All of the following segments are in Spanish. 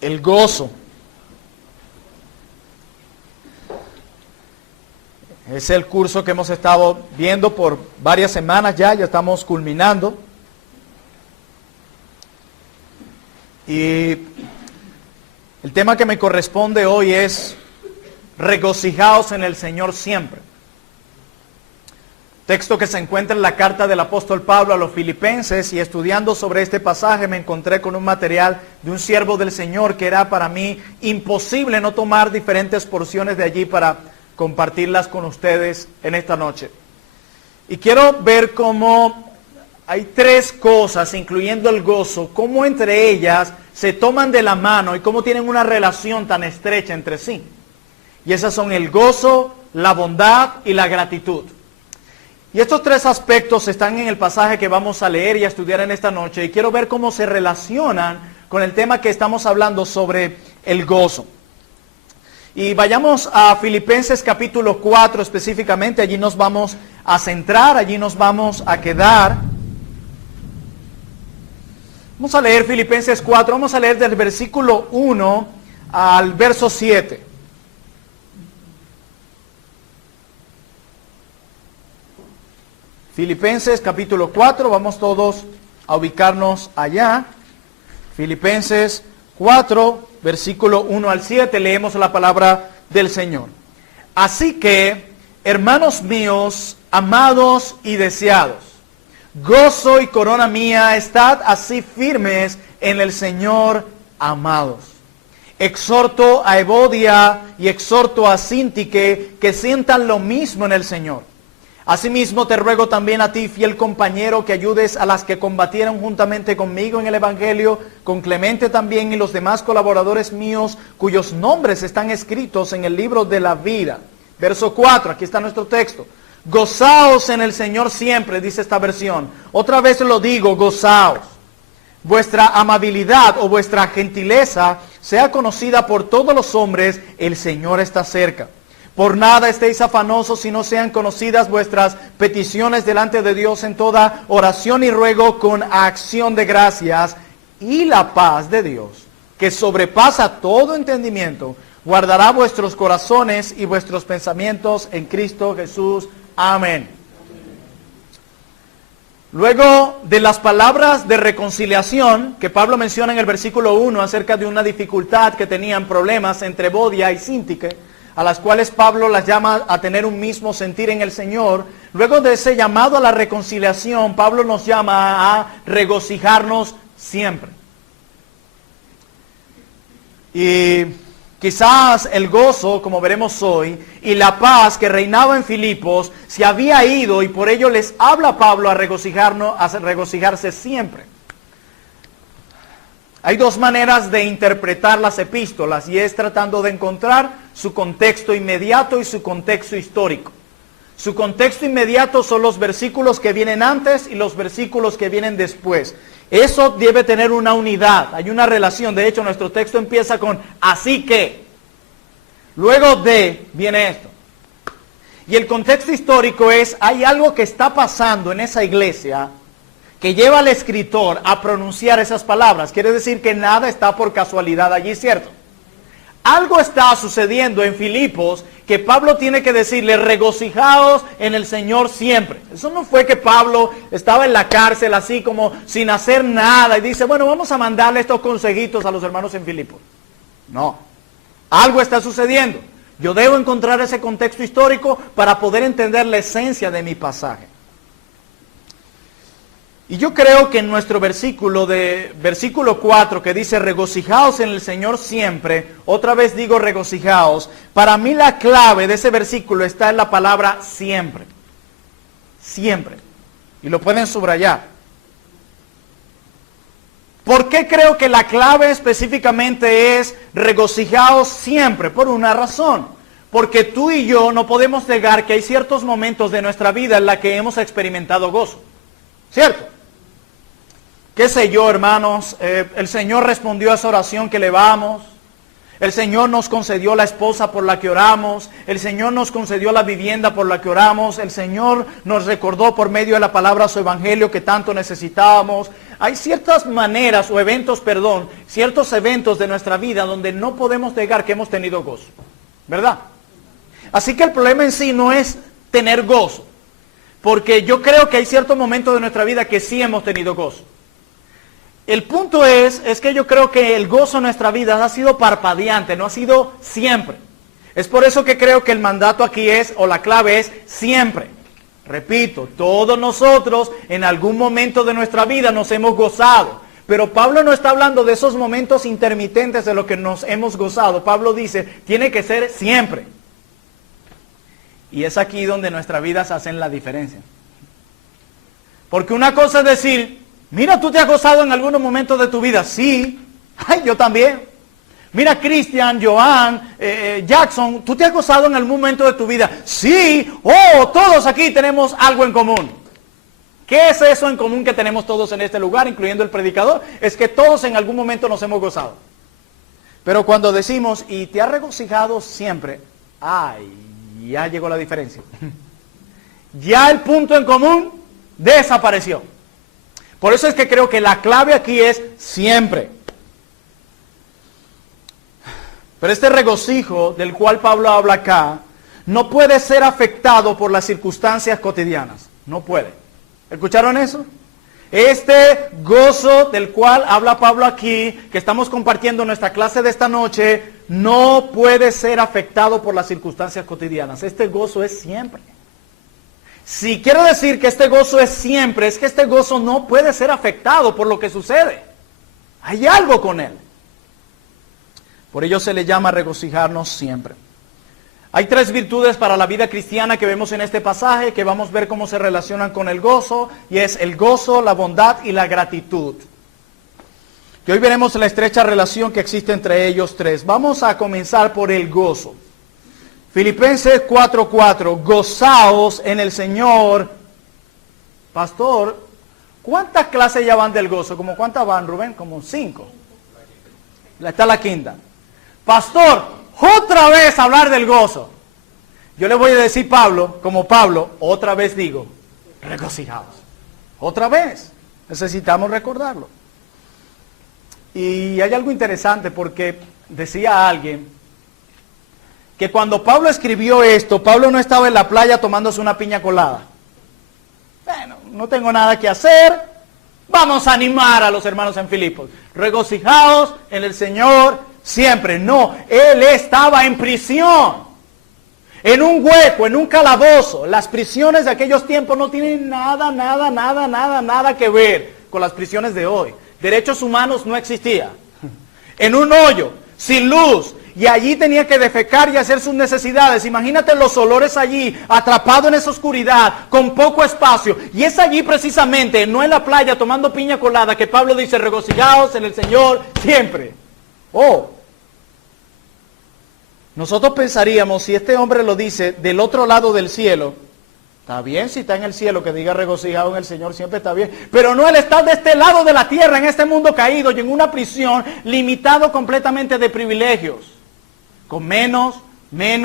el gozo. Es el curso que hemos estado viendo por varias semanas ya estamos culminando. Y el tema que me corresponde hoy es regocijaos en el Señor siempre. Texto que se encuentra en la carta del apóstol Pablo a los Filipenses, y estudiando sobre este pasaje me encontré con un material de un siervo del Señor que era para mí imposible no tomar diferentes porciones de allí para compartirlas con ustedes en esta noche. Y quiero ver cómo hay tres cosas, incluyendo el gozo, cómo entre ellas se toman de la mano y cómo tienen una relación tan estrecha entre sí. Y esas son el gozo, la bondad y la gratitud. Y estos tres aspectos están en el pasaje que vamos a leer y a estudiar en esta noche. Y quiero ver cómo se relacionan con el tema que estamos hablando sobre el gozo. Y vayamos a Filipenses capítulo 4 específicamente. Allí nos vamos a centrar, allí nos vamos a quedar. Vamos a leer Filipenses 4, vamos a leer del versículo 1 al verso 7. Filipenses capítulo 4, vamos todos a ubicarnos allá. Filipenses 4, versículo 1 al 7, leemos la palabra del Señor. Así que, hermanos míos, amados y deseados, gozo y corona mía, estad así firmes en el Señor, amados. Exhorto a Evodia y exhorto a Síntique que sientan lo mismo en el Señor. Asimismo te ruego también a ti, fiel compañero, que ayudes a las que combatieron juntamente conmigo en el Evangelio, con Clemente también y los demás colaboradores míos, cuyos nombres están escritos en el libro de la vida. Verso 4, aquí está nuestro texto. Gozaos en el Señor siempre, dice esta versión. Otra vez lo digo, gozaos. Vuestra amabilidad o vuestra gentileza sea conocida por todos los hombres, el Señor está cerca. Por nada estéis afanosos, si no sean conocidas vuestras peticiones delante de Dios en toda oración y ruego con acción de gracias, y la paz de Dios, que sobrepasa todo entendimiento, guardará vuestros corazones y vuestros pensamientos en Cristo Jesús. Amén. Luego de las palabras de reconciliación que Pablo menciona en el versículo 1 acerca de una dificultad que tenían problemas entre Evodia y Síntique, a las cuales Pablo las llama a tener un mismo sentir en el Señor. Luego de ese llamado a la reconciliación, Pablo nos llama a regocijarnos siempre. Y quizás el gozo, como veremos hoy, y la paz que reinaba en Filipos se había ido, y por ello les habla Pablo a regocijarse siempre. Hay dos maneras de interpretar las epístolas, y es tratando de encontrar su contexto inmediato y su contexto histórico. Su contexto inmediato son los versículos que vienen antes y los versículos que vienen después. Eso debe tener una unidad, hay una relación. De hecho, nuestro texto empieza con así que. Luego de viene esto. Y el contexto histórico es, hay algo que está pasando en esa iglesia que lleva al escritor a pronunciar esas palabras. Quiere decir que nada está por casualidad allí, ¿cierto? Algo está sucediendo en Filipos que Pablo tiene que decirle, regocijaos en el Señor siempre. Eso no fue que Pablo estaba en la cárcel así como sin hacer nada y dice, bueno, vamos a mandarle estos consejitos a los hermanos en Filipos. No, algo está sucediendo. Yo debo encontrar ese contexto histórico para poder entender la esencia de mi pasaje. Y yo creo que en nuestro versículo 4 que dice regocijaos en el Señor siempre, otra vez digo regocijaos, para mí la clave de ese versículo está en la palabra siempre. Siempre. Y lo pueden subrayar. ¿Por qué creo que la clave específicamente es regocijaos siempre? Por una razón. Porque tú y yo no podemos negar que hay ciertos momentos de nuestra vida en la que hemos experimentado gozo. ¿Cierto? ¿Qué sé yo, hermanos? El Señor respondió a esa oración que elevamos. El Señor nos concedió la esposa por la que oramos. El Señor nos concedió la vivienda por la que oramos. El Señor nos recordó por medio de la palabra su evangelio que tanto necesitábamos. Hay ciertas maneras o eventos, ciertos eventos de nuestra vida donde no podemos negar que hemos tenido gozo. ¿Verdad? Así que el problema en sí no es tener gozo. Porque yo creo que hay ciertos momentos de nuestra vida que sí hemos tenido gozo. El punto es que yo creo que el gozo en nuestra vida ha sido parpadeante, no ha sido siempre. Es por eso que creo que el mandato aquí es, o la clave es, siempre. Repito, todos nosotros en algún momento de nuestra vida nos hemos gozado. Pero Pablo no está hablando de esos momentos intermitentes de lo que nos hemos gozado. Pablo dice, tiene que ser siempre. Y es aquí donde nuestras vidas hacen la diferencia. Porque una cosa es decir, mira, ¿tú te has gozado en algunos momentos de tu vida? Sí. Ay, yo también. Mira, Cristian, Joan, Jackson, ¿tú te has gozado en algún momento de tu vida? Sí. Oh, todos aquí tenemos algo en común. ¿Qué es eso en común que tenemos todos en este lugar, incluyendo el predicador? Es que todos en algún momento nos hemos gozado. Pero cuando decimos, y te has regocijado siempre, ay, ya llegó la diferencia. Ya el punto en común desapareció. Por eso es que creo que la clave aquí es siempre. Pero este regocijo del cual Pablo habla acá, no puede ser afectado por las circunstancias cotidianas. No puede. ¿Escucharon eso? Este gozo del cual habla Pablo aquí, que estamos compartiendo en nuestra clase de esta noche, no puede ser afectado por las circunstancias cotidianas. Este gozo es siempre. Si quiero decir que este gozo es siempre, es que este gozo no puede ser afectado por lo que sucede. Hay algo con él. Por ello se le llama regocijarnos siempre. Hay 3 virtudes para la vida cristiana que vemos en este pasaje, que vamos a ver cómo se relacionan con el gozo, y es el gozo, la bondad y la gratitud. Y hoy veremos la estrecha relación que existe entre ellos 3. Vamos a comenzar por el gozo. Filipenses 4:4, gozaos en el Señor. Pastor, ¿cuántas clases ya van del gozo? ¿Cómo cuántas van, Rubén? Como 5. Está la quinta. Pastor, otra vez hablar del gozo. Yo le voy a decir como Pablo, otra vez digo, regocijaos. Otra vez. Necesitamos recordarlo. Y hay algo interesante porque decía alguien que cuando Pablo escribió esto, Pablo no estaba en la playa tomándose una piña colada. Bueno, no tengo nada que hacer, vamos a animar a los hermanos en Filipos. Regocijaos en el Señor siempre. No, él estaba en prisión, en un hueco, en un calabozo. Las prisiones de aquellos tiempos no tienen nada que ver con las prisiones de hoy. Derechos humanos no existía. En un hoyo, sin luz, y allí tenía que defecar y hacer sus necesidades. Imagínate los olores allí, atrapado en esa oscuridad, con poco espacio. Y es allí precisamente, no en la playa tomando piña colada, que Pablo dice, regocijaos en el Señor siempre. Oh, nosotros pensaríamos, si este hombre lo dice del otro lado del cielo, está bien, si está en el cielo, que diga regocijado en el Señor siempre está bien. Pero no, él está de este lado de la tierra, en este mundo caído y en una prisión, limitado completamente de privilegios. Con menos de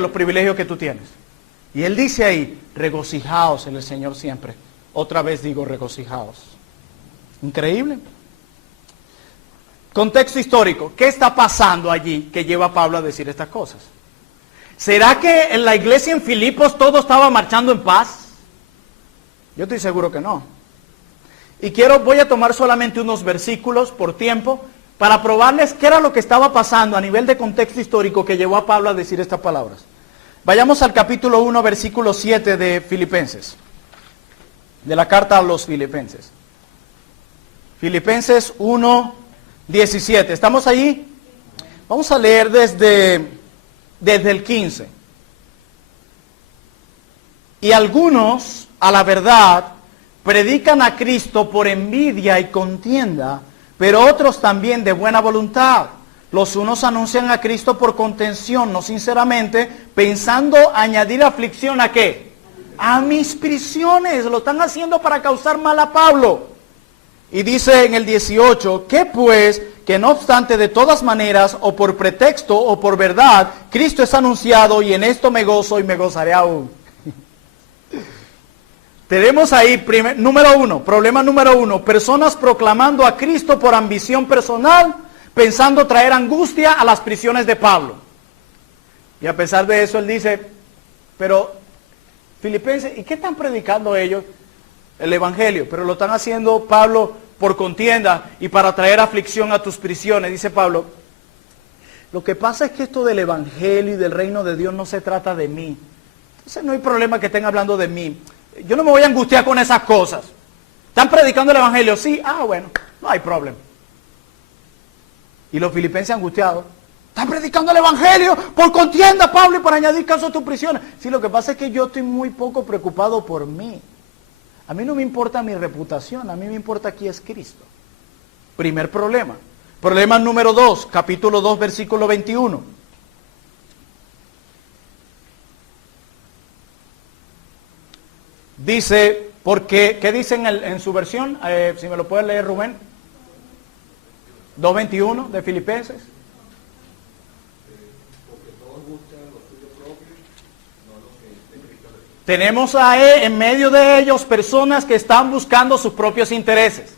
los privilegios que tú tienes. Y él dice ahí, regocijaos en el Señor siempre. Otra vez digo, regocijaos. Increíble. Contexto histórico. ¿Qué está pasando allí que lleva a Pablo a decir estas cosas? ¿Será que en la iglesia en Filipos todo estaba marchando en paz? Yo estoy seguro que no. Y voy a tomar solamente unos versículos por tiempo para probarles qué era lo que estaba pasando a nivel de contexto histórico que llevó a Pablo a decir estas palabras. Vayamos al capítulo 1, versículo 7 de Filipenses, de la carta a los Filipenses. Filipenses 1, 17. ¿Estamos allí? Vamos a leer desde el 15. Y algunos, a la verdad, predican a Cristo por envidia y contienda, pero otros también de buena voluntad. Los unos anuncian a Cristo por contención, no sinceramente, pensando añadir aflicción ¿a qué? A mis prisiones. Lo están haciendo para causar mal a Pablo. Y dice en el 18, que pues, que no obstante de todas maneras, o por pretexto o por verdad, Cristo es anunciado y en esto me gozo y me gozaré aún. Tenemos ahí, problema número uno, personas proclamando a Cristo por ambición personal, pensando traer angustia a las prisiones de Pablo. Y a pesar de eso él dice, pero Filipenses, ¿y qué están predicando ellos? El Evangelio, pero lo están haciendo, Pablo, por contienda y para traer aflicción a tus prisiones. Dice Pablo, lo que pasa es que esto del Evangelio y del reino de Dios no se trata de mí. Entonces no hay problema que estén hablando de mí. Yo no me voy a angustiar con esas cosas. ¿Están predicando el Evangelio? Sí. Bueno, no hay problema. Y los filipenses angustiados, están predicando el Evangelio por contienda, Pablo, y para añadir caso a tus prisiones. Sí, lo que pasa es que yo estoy muy poco preocupado por mí. A mí no me importa mi reputación, a mí me importa quién es Cristo. Primer problema. Problema número 2, capítulo 2, versículo 21. Dice, porque, ¿qué dice en su versión? Si me lo puede leer, Rubén. 2.21 de Filipenses. Tenemos en medio de ellos personas que están buscando sus propios intereses.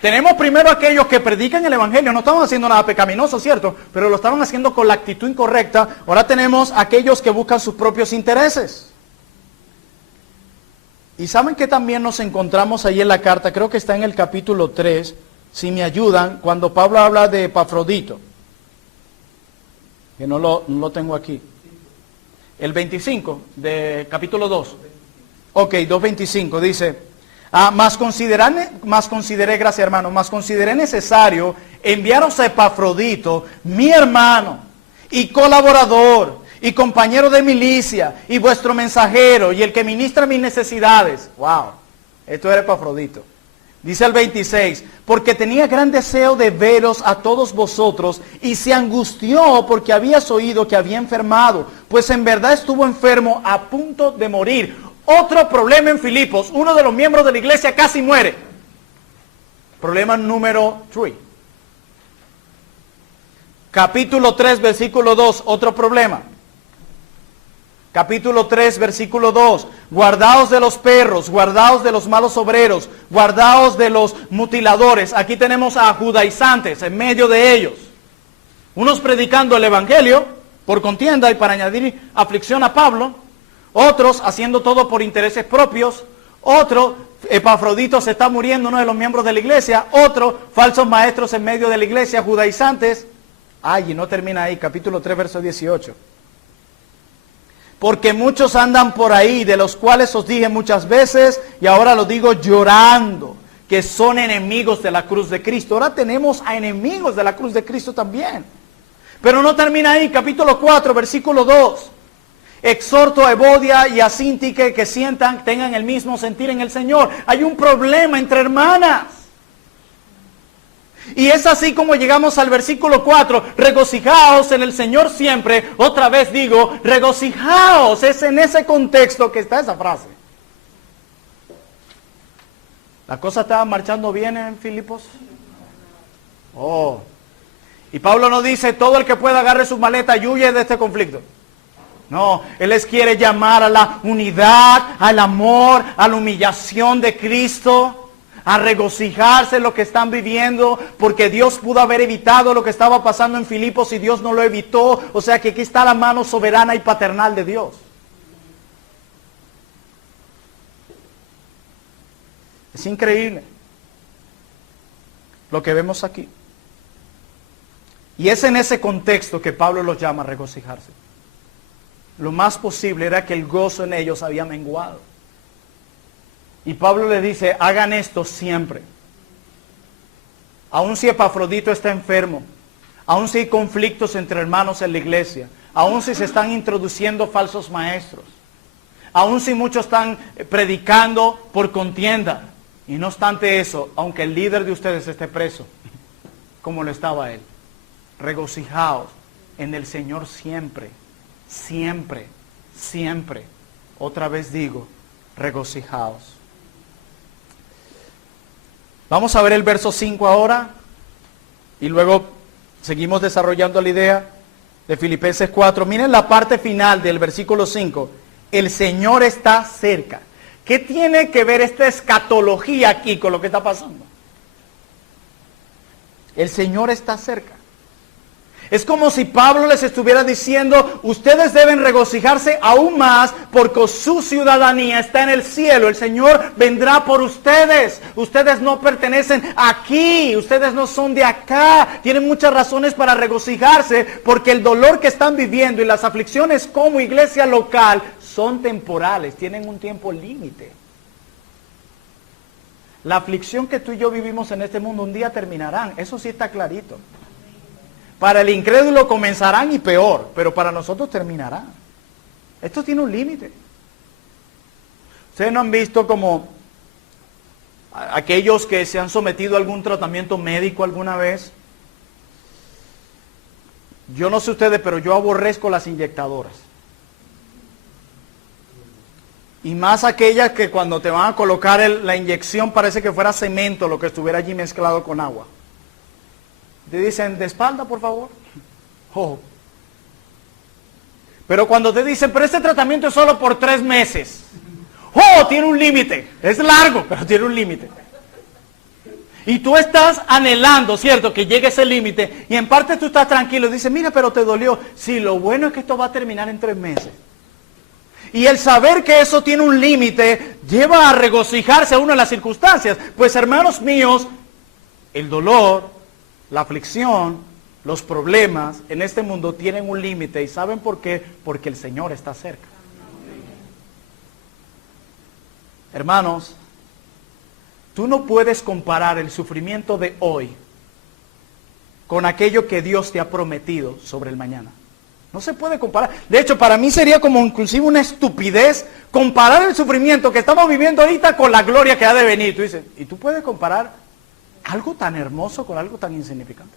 Tenemos primero aquellos que predican el Evangelio, no estaban haciendo nada pecaminoso, ¿cierto? Pero lo estaban haciendo con la actitud incorrecta. Ahora tenemos aquellos que buscan sus propios intereses. Y saben que también nos encontramos ahí en la carta, creo que está en el capítulo 3, si me ayudan, cuando Pablo habla de Epafrodito. Que no lo tengo aquí. El 25 de capítulo 2. Ok, 2.25 dice, mas consideré, gracias hermano, mas consideré necesario enviaros a Epafrodito, mi hermano y colaborador, y compañero de milicia, y vuestro mensajero, y el que ministra mis necesidades. Wow, esto era Epafrodito. Dice el 26, porque tenía gran deseo de veros a todos vosotros, y se angustió porque habías oído que había enfermado, pues en verdad estuvo enfermo a punto de morir. Otro problema en Filipos, uno de los miembros de la iglesia casi muere. Problema número 3. Capítulo 3, versículo 2, otro problema. Capítulo 3, versículo 2. Guardaos de los perros, guardaos de los malos obreros, guardaos de los mutiladores. Aquí tenemos a judaizantes en medio de ellos. Unos predicando el Evangelio por contienda y para añadir aflicción a Pablo. Otros haciendo todo por intereses propios. Otro, Epafrodito se está muriendo, uno de los miembros de la iglesia. Otro, falsos maestros en medio de la iglesia, judaizantes. Y no termina ahí, capítulo 3, verso 18. Porque muchos andan por ahí, de los cuales os dije muchas veces, y ahora lo digo llorando, que son enemigos de la cruz de Cristo. Ahora tenemos a enemigos de la cruz de Cristo también. Pero no termina ahí, capítulo 4, versículo 2. Exhorto a Evodia y a Síntique que tengan el mismo sentir en el Señor. Hay un problema entre hermanas. Y es así como llegamos al versículo 4, regocijaos en el Señor siempre. Otra vez digo, regocijaos. Es en ese contexto que está esa frase. ¿La cosa estaba marchando bien en Filipos? Y Pablo nos dice, todo el que pueda agarre su maleta y huye de este conflicto. No, Él les quiere llamar a la unidad, al amor, a la humillación de Cristo, a regocijarse en lo que están viviendo, porque Dios pudo haber evitado lo que estaba pasando en Filipos y Dios no lo evitó. O sea que aquí está la mano soberana y paternal de Dios. Es increíble lo que vemos aquí. Y es en ese contexto que Pablo los llama a regocijarse. Lo más posible era que el gozo en ellos había menguado. Y Pablo les dice, hagan esto siempre. Aun si Epafrodito está enfermo, aun si hay conflictos entre hermanos en la iglesia, aun si se están introduciendo falsos maestros, aun si muchos están predicando por contienda, y no obstante eso, aunque el líder de ustedes esté preso, como lo estaba él, regocijaos en el Señor siempre, siempre, siempre. Otra vez digo, regocijaos. Vamos a ver el verso 5 ahora y luego seguimos desarrollando la idea de Filipenses 4. Miren la parte final del versículo 5. El Señor está cerca. ¿Qué tiene que ver esta escatología aquí con lo que está pasando? El Señor está cerca. Es como si Pablo les estuviera diciendo, ustedes deben regocijarse aún más porque su ciudadanía está en el cielo. El Señor vendrá por ustedes. Ustedes no pertenecen aquí, ustedes no son de acá. Tienen muchas razones para regocijarse porque el dolor que están viviendo y las aflicciones como iglesia local son temporales, tienen un tiempo límite. La aflicción que tú y yo vivimos en este mundo un día terminarán, eso sí está clarito. Para el incrédulo comenzarán y peor, pero para nosotros terminarán. Esto tiene un límite. Ustedes no han visto como aquellos que se han sometido a algún tratamiento médico alguna vez. Yo no sé ustedes, pero yo aborrezco las inyectadoras. Y más aquellas que cuando te van a colocar la inyección parece que fuera cemento lo que estuviera allí mezclado con agua. Te dicen, de espalda, por favor. Oh. Pero cuando te dicen, pero este tratamiento es solo por 3 meses. Oh, tiene un límite. Es largo, pero tiene un límite. Y tú estás anhelando, ¿cierto? Que llegue ese límite. Y en parte tú estás tranquilo. Dices, mira, pero te dolió. Sí, lo bueno es que esto va a terminar en 3 meses. Y el saber que eso tiene un límite lleva a regocijarse a uno en las circunstancias. Pues hermanos míos, el dolor, la aflicción, los problemas en este mundo tienen un límite. ¿Y saben por qué? Porque el Señor está cerca. Hermanos, tú no puedes comparar el sufrimiento de hoy con aquello que Dios te ha prometido sobre el mañana. No se puede comparar. De hecho, para mí sería como inclusive una estupidez comparar el sufrimiento que estamos viviendo ahorita con la gloria que ha de venir. Tú dices, ¿y tú puedes comparar algo tan hermoso con algo tan insignificante?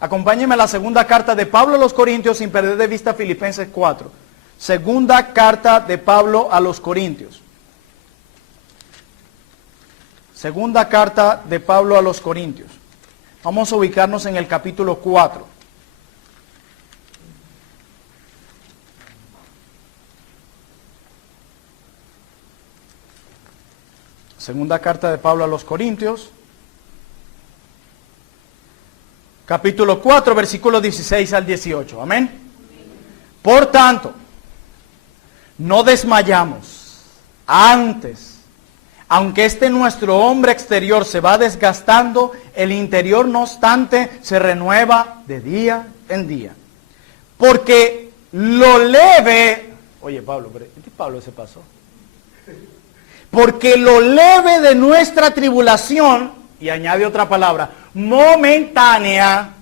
Acompáñenme a la segunda carta de Pablo a los Corintios sin perder de vista Filipenses 4. Segunda carta de Pablo a los Corintios. Segunda carta de Pablo a los Corintios. Vamos a ubicarnos en el capítulo 4. Segunda carta de Pablo a los Corintios, capítulo 4, versículos 16 al 18. Amén. Por tanto, no desmayamos. Antes, aunque nuestro hombre exterior se va desgastando, el interior no obstante se renueva de día en día. Porque lo leve... Oye, Pablo, pero ¿este Pablo se pasó? Porque lo leve de nuestra tribulación, y añade otra palabra, momentánea,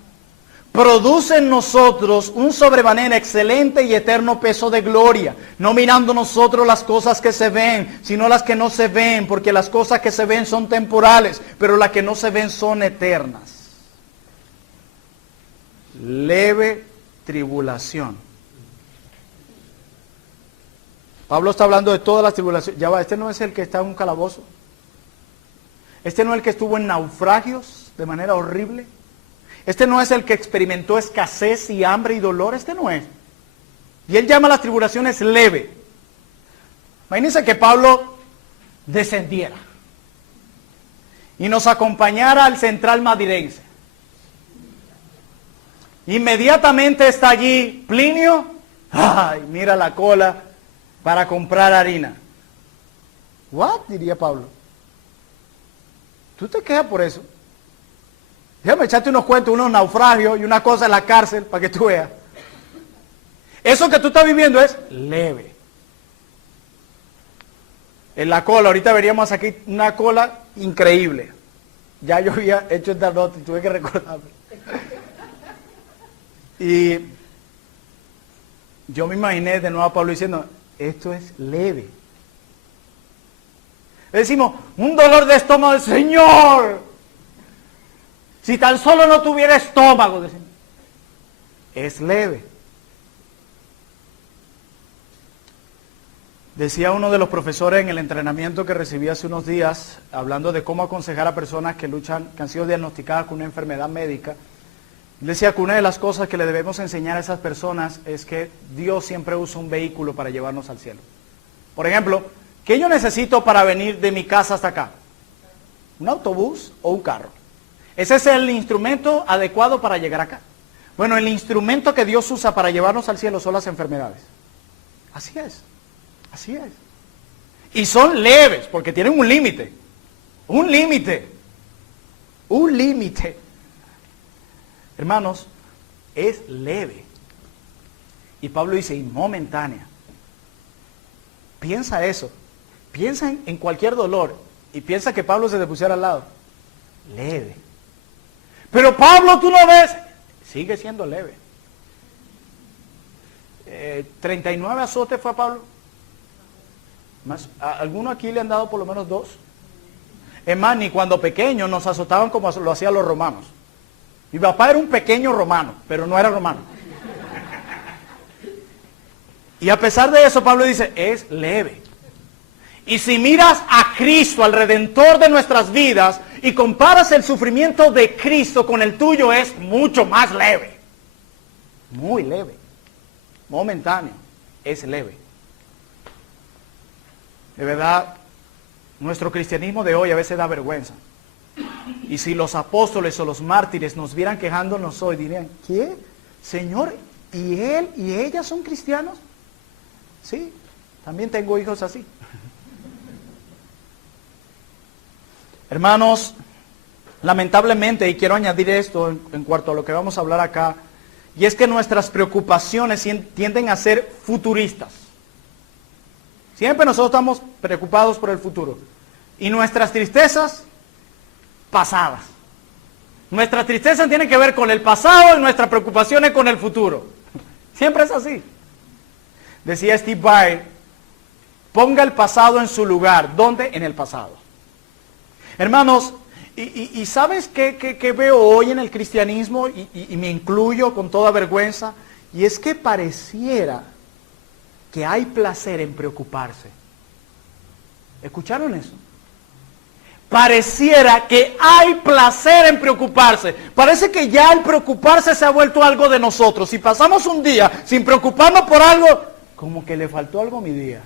produce en nosotros un sobremanera excelente y eterno peso de gloria, no mirando nosotros las cosas que se ven, sino las que no se ven, porque las cosas que se ven son temporales, pero las que no se ven son eternas. Leve tribulación. Pablo está hablando de todas las tribulaciones. Ya va, este no es el que está en un calabozo. Este no es el que estuvo en naufragios de manera horrible. Este no es el que experimentó escasez y hambre y dolor. Este no es. Y él llama a las tribulaciones leve. Imagínense que Pablo descendiera y nos acompañara al Central Madirense. Inmediatamente está allí Plinio. Ay, mira la cola para comprar harina. ¿What? Diría Pablo. ¿Tú te quejas por eso? Déjame echarte unos cuentos, unos naufragios y una cosa en la cárcel para que tú veas. Eso que tú estás viviendo es leve. En la cola, ahorita veríamos aquí una cola increíble. Ya yo había hecho esta nota y tuve que recordarme. Y yo me imaginé de nuevo a Pablo diciendo, esto es leve. Le decimos, un dolor de estómago del Señor. Si tan solo no tuviera estómago, decimos, es leve. Decía uno de los profesores en el entrenamiento que recibí hace unos días, hablando de cómo aconsejar a personas que luchan, que han sido diagnosticadas con una enfermedad médica. Decía que una de las cosas que le debemos enseñar a esas personas es que Dios siempre usa un vehículo para llevarnos al cielo. Por ejemplo, ¿qué yo necesito para venir de mi casa hasta acá? ¿Un autobús o un carro? Ese es el instrumento adecuado para llegar acá. Bueno, el instrumento que Dios usa para llevarnos al cielo son las enfermedades. Así es. Así es. Y son leves, porque tienen un límite. Un límite. Un límite. Hermanos, es leve. Y Pablo dice, y momentánea. Piensa eso. Piensa en cualquier dolor. Y piensa que Pablo se te pusiera al lado. Leve. Pero Pablo, tú no ves. Sigue siendo leve. 39 azotes fue a Pablo. ¿A alguno aquí le han dado por lo menos 2? Es más, ni cuando pequeños nos azotaban como lo hacían los romanos. Mi papá era un pequeño romano, pero no era romano. Y a pesar de eso, Pablo dice, es leve. Y si miras a Cristo, al Redentor de nuestras vidas, y comparas el sufrimiento de Cristo con el tuyo, es mucho más leve. Muy leve. Momentáneo. Es leve. De verdad, nuestro cristianismo de hoy a veces da vergüenza. Y si los apóstoles o los mártires nos vieran quejándonos hoy, dirían, ¿qué? Señor, ¿y él y ella son cristianos? Sí, también tengo hijos así. Hermanos, lamentablemente, y quiero añadir esto en cuanto a lo que vamos a hablar acá, y es que nuestras preocupaciones tienden a ser futuristas. Siempre nosotros estamos preocupados por el futuro. Y nuestras tristezas, pasadas. Nuestras tristezas tienen que ver con el pasado y nuestras preocupaciones con el futuro. Siempre es así. Decía Steve Vai, ponga el pasado en su lugar. ¿Dónde? En el pasado. Hermanos, y ¿sabes qué veo hoy en el cristianismo? Y me incluyo con toda vergüenza. Y es que pareciera que hay placer en preocuparse. ¿Escucharon eso? Pareciera que hay placer en preocuparse. Parece que ya el preocuparse se ha vuelto algo de nosotros. Si pasamos un día sin preocuparnos por algo, como que le faltó algo a mi día.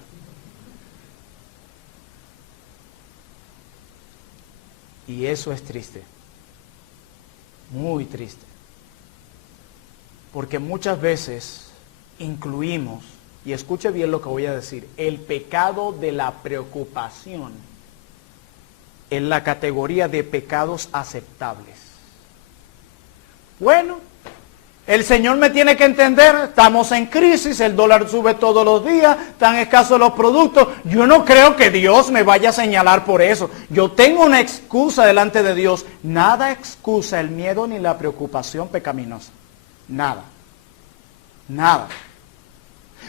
Y eso es triste. Muy triste. Porque muchas veces incluimos, y escuche bien lo que voy a decir, el pecado de la preocupación en la categoría de pecados aceptables. Bueno, el Señor me tiene que entender, estamos en crisis, el dólar sube todos los días, están escasos los productos. Yo no creo que Dios me vaya a señalar por eso. Yo tengo una excusa delante de Dios. Nada excusa el miedo ni la preocupación pecaminosa. Nada. Nada.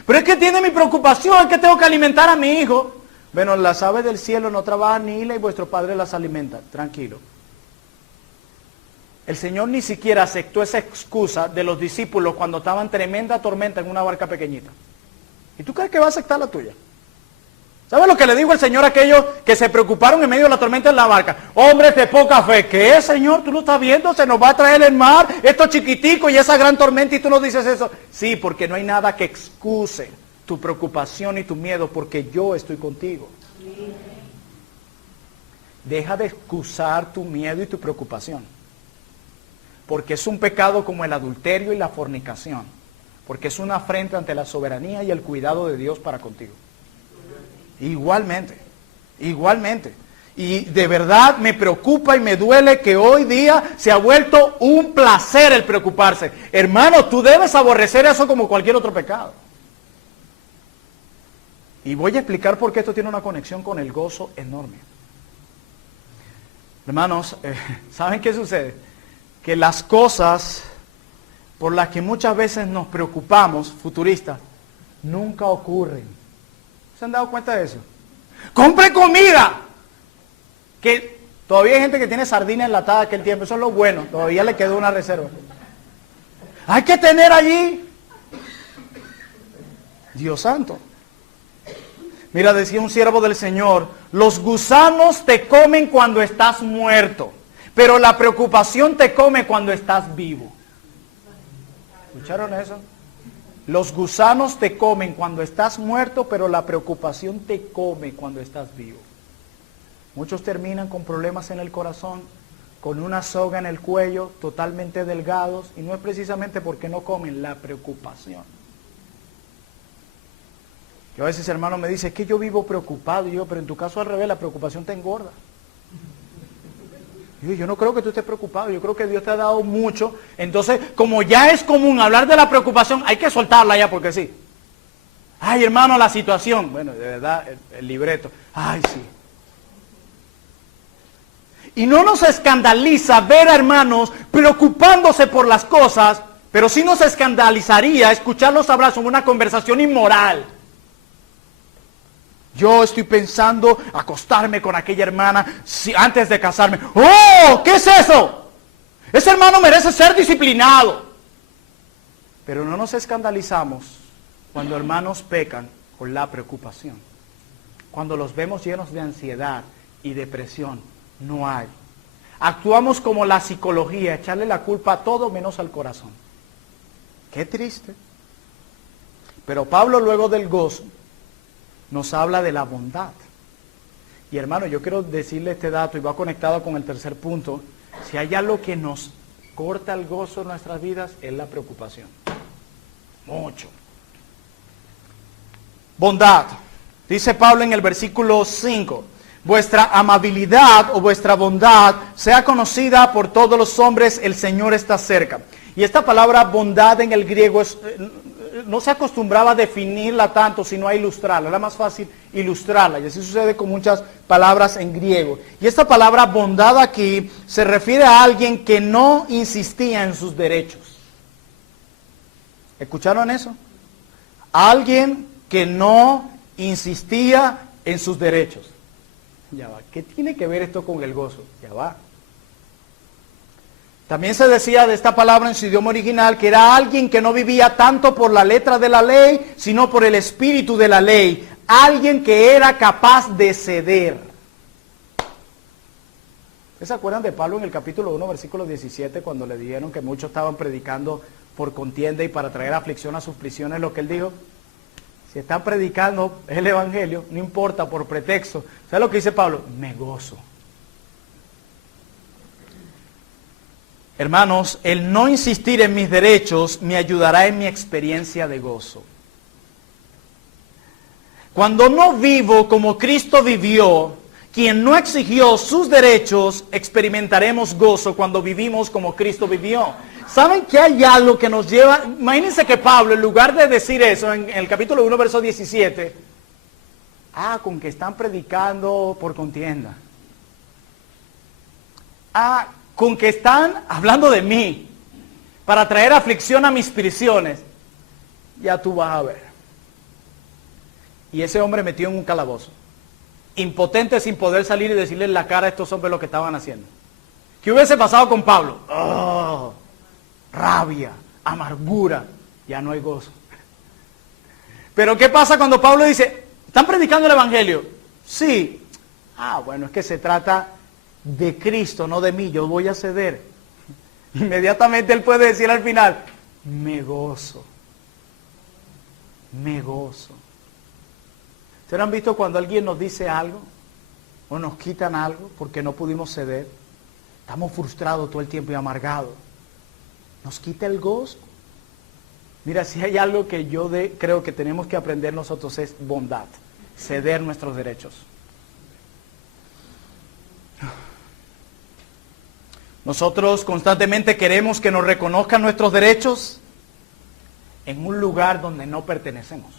Pero es que tiene mi preocupación, es que tengo que alimentar a mi hijo. Bueno, las aves del cielo no trabajan ni hilan y vuestro Padre las alimenta. Tranquilo. El Señor ni siquiera aceptó esa excusa de los discípulos cuando estaba en tremenda tormenta en una barca pequeñita. ¿Y tú crees que va a aceptar la tuya? ¿Sabes lo que le dijo el Señor a aquellos que se preocuparon en medio de la tormenta en la barca? Hombres de poca fe. ¿Qué, Señor? ¿Tú lo estás viendo? Se nos va a traer el mar, esto chiquitico y esa gran tormenta y tú nos dices eso. Sí, porque no hay nada que excuse tu preocupación y tu miedo porque yo estoy contigo. Deja de excusar tu miedo y tu preocupación. Porque es un pecado como el adulterio y la fornicación. Porque es una afrenta ante la soberanía y el cuidado de Dios para contigo. Igualmente, igualmente. Y de verdad me preocupa y me duele que hoy día se ha vuelto un placer el preocuparse. Hermano, tú debes aborrecer eso como cualquier otro pecado. Y voy a explicar por qué esto tiene una conexión con el gozo enorme. Hermanos, ¿saben qué sucede? Que las cosas por las que muchas veces nos preocupamos, futuristas, nunca ocurren. ¿Se han dado cuenta de eso? ¡Compre comida! Que todavía hay gente que tiene sardina enlatada aquel tiempo, eso es lo bueno, todavía le quedó una reserva. Hay que tener allí. Dios santo. Mira, decía un siervo del Señor, los gusanos te comen cuando estás muerto, pero la preocupación te come cuando estás vivo. ¿Escucharon eso? Los gusanos te comen cuando estás muerto, pero la preocupación te come cuando estás vivo. Muchos terminan con problemas en el corazón, con una soga en el cuello, totalmente delgados, y no es precisamente porque no comen, la preocupación. Yo a veces, hermano, me dice, es que yo vivo preocupado. Y yo, pero en tu caso al revés, la preocupación te engorda. Yo no creo que tú estés preocupado, yo creo que Dios te ha dado mucho. Entonces, como ya es común hablar de la preocupación, hay que soltarla ya porque sí. Ay, hermano, la situación. Bueno, de verdad, el libreto. Ay, sí. Y no nos escandaliza ver a hermanos preocupándose por las cosas, pero sí nos escandalizaría escucharlos hablar sobre una conversación inmoral. Yo estoy pensando acostarme con aquella hermana antes de casarme. ¡Oh! ¿Qué es eso? Ese hermano merece ser disciplinado. Pero no nos escandalizamos cuando hermanos pecan con la preocupación. Cuando los vemos llenos de ansiedad y depresión, no hay. Actuamos como la psicología, echarle la culpa a todo menos al corazón. Qué triste. Pero Pablo, luego del gozo, nos habla de la bondad. Y hermano, yo quiero decirle este dato y va conectado con el tercer punto. Si hay algo que nos corta el gozo en nuestras vidas, es la preocupación. Mucho. Bondad. Dice Pablo en el versículo 5. Vuestra amabilidad o vuestra bondad sea conocida por todos los hombres, el Señor está cerca. Y esta palabra bondad en el griego no se acostumbraba a definirla tanto, sino a ilustrarla. Era más fácil ilustrarla. Y así sucede con muchas palabras en griego. Y esta palabra bondad aquí se refiere a alguien que no insistía en sus derechos. ¿Escucharon eso? Alguien que no insistía en sus derechos. Ya va. ¿Qué tiene que ver esto con el gozo? Ya va. También se decía de esta palabra en su idioma original que era alguien que no vivía tanto por la letra de la ley, sino por el espíritu de la ley. Alguien que era capaz de ceder. ¿Se acuerdan de Pablo en el capítulo 1, versículo 17, cuando le dijeron que muchos estaban predicando por contienda y para traer aflicción a sus prisiones? Lo que él dijo, si están predicando el evangelio, no importa por pretexto. ¿Sabes lo que dice Pablo? Me gozo. Hermanos, el no insistir en mis derechos me ayudará en mi experiencia de gozo. Cuando no vivo como Cristo vivió, quien no exigió sus derechos, experimentaremos gozo cuando vivimos como Cristo vivió. ¿Saben que hay algo que nos lleva? Imagínense que Pablo, en lugar de decir eso en el capítulo 1, verso 17, con que están predicando por contienda. Con que están hablando de mí para traer aflicción a mis prisiones. Ya tú vas a ver. Y ese hombre metió en un calabozo. Impotente sin poder salir y decirle en la cara a estos hombres lo que estaban haciendo. ¿Qué hubiese pasado con Pablo? Oh, rabia, amargura. Ya no hay gozo. Pero ¿qué pasa cuando Pablo dice, ¿están predicando el evangelio? Sí. Bueno, es que se trata de Cristo, no de mí, yo voy a ceder. Inmediatamente él puede decir al final, me gozo. Me gozo. ¿Ustedes han visto cuando alguien nos dice algo o nos quitan algo porque no pudimos ceder? Estamos frustrados todo el tiempo y amargados. Nos quita el gozo. Mira, si hay algo que yo creo que tenemos que aprender nosotros es bondad, ceder nuestros derechos. Nosotros constantemente queremos que nos reconozcan nuestros derechos en un lugar donde no pertenecemos.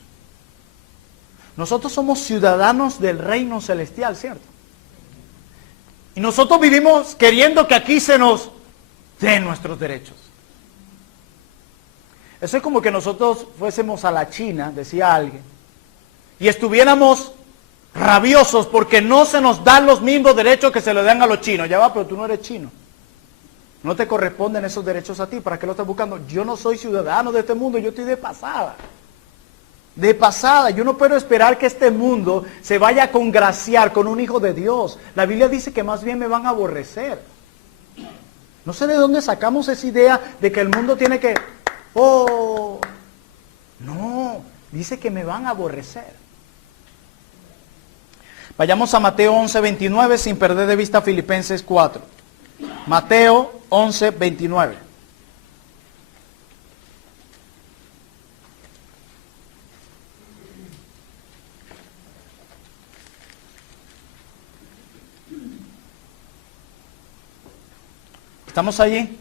Nosotros somos ciudadanos del reino celestial, ¿cierto? Y nosotros vivimos queriendo que aquí se nos den nuestros derechos. Eso es como que nosotros fuésemos a la China, decía alguien, y estuviéramos rabiosos porque no se nos dan los mismos derechos que se le dan a los chinos. Ya va, pero tú no eres chino. No te corresponden esos derechos a ti. ¿Para qué lo estás buscando? Yo no soy ciudadano de este mundo, yo estoy de pasada. de pasada. Yo no puedo esperar que este mundo se vaya a congraciar con un hijo de Dios. La Biblia dice que más bien me van a aborrecer. No sé de dónde sacamos esa idea de que el mundo tiene que... Oh, no, dice que me van a aborrecer. Vayamos a Mateo 11:29 sin perder de vista Filipenses 4. Mateo 11:29. ¿Estamos allí?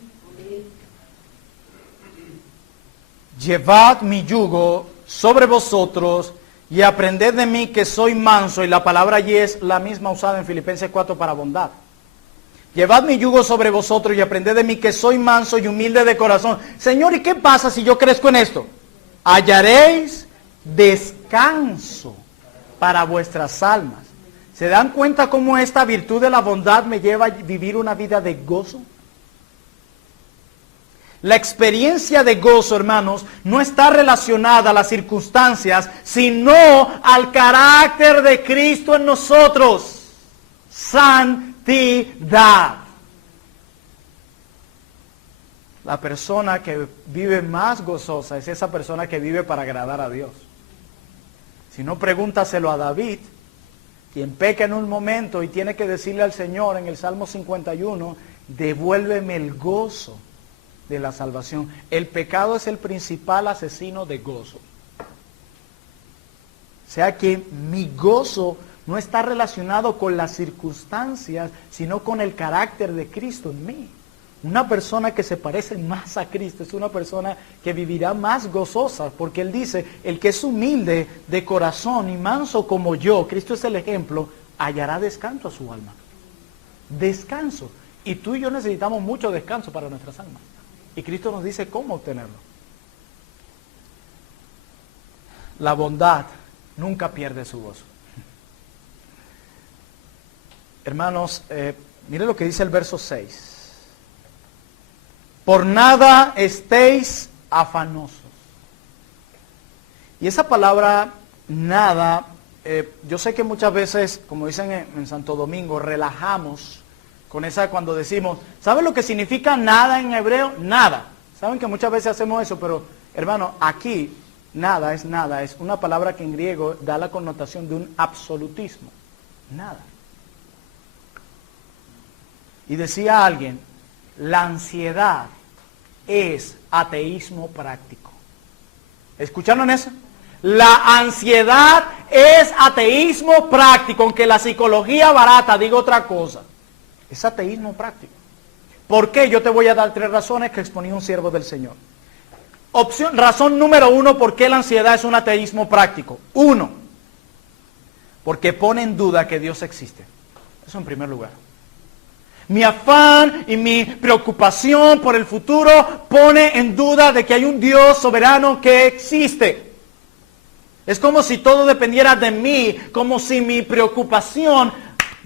Llevad mi yugo sobre vosotros y aprended de mí que soy manso, y la palabra allí es la misma usada en Filipenses 4 para bondad. Llevad mi yugo sobre vosotros y aprended de mí que soy manso y humilde de corazón. Señor, ¿y qué pasa si yo crezco en esto? Hallaréis descanso para vuestras almas. ¿Se dan cuenta cómo esta virtud de la bondad me lleva a vivir una vida de gozo? La experiencia de gozo, hermanos, no está relacionada a las circunstancias, sino al carácter de Cristo en nosotros. Santidad. La persona que vive más gozosa es esa persona que vive para agradar a Dios. Si no, pregúntaselo a David, quien peca en un momento y tiene que decirle al Señor en el Salmo 51, devuélveme el gozo de la salvación. El pecado es el principal asesino de gozo. O sea que mi gozo no está relacionado con las circunstancias, sino con el carácter de Cristo en mí. Una persona que se parece más a Cristo es una persona que vivirá más gozosa, porque Él dice, el que es humilde de corazón y manso como yo, Cristo es el ejemplo, hallará descanso a su alma. Descanso. Y tú y yo necesitamos mucho descanso para nuestras almas. Y Cristo nos dice cómo obtenerlo. La bondad nunca pierde su gozo. Hermanos, mire lo que dice el verso 6. Por nada estéis afanosos. Y esa palabra, nada, yo sé que muchas veces, como dicen en Santo Domingo, relajamos con esa cuando decimos, ¿saben lo que significa nada en hebreo? Nada. Saben que muchas veces hacemos eso, pero hermano, aquí nada, es una palabra que en griego da la connotación de un absolutismo. Nada. Y decía alguien, la ansiedad es ateísmo práctico. ¿Escucharon eso? La ansiedad es ateísmo práctico, aunque la psicología barata diga otra cosa. Es ateísmo práctico. ¿Por qué? Yo te voy a dar 3 razones que exponía un siervo del Señor. Razón número 1, ¿por qué la ansiedad es un ateísmo práctico? 1, porque pone en duda que Dios existe. Eso en primer lugar. Mi afán y mi preocupación por el futuro pone en duda de que hay un Dios soberano que existe. Es como si todo dependiera de mí, como si mi preocupación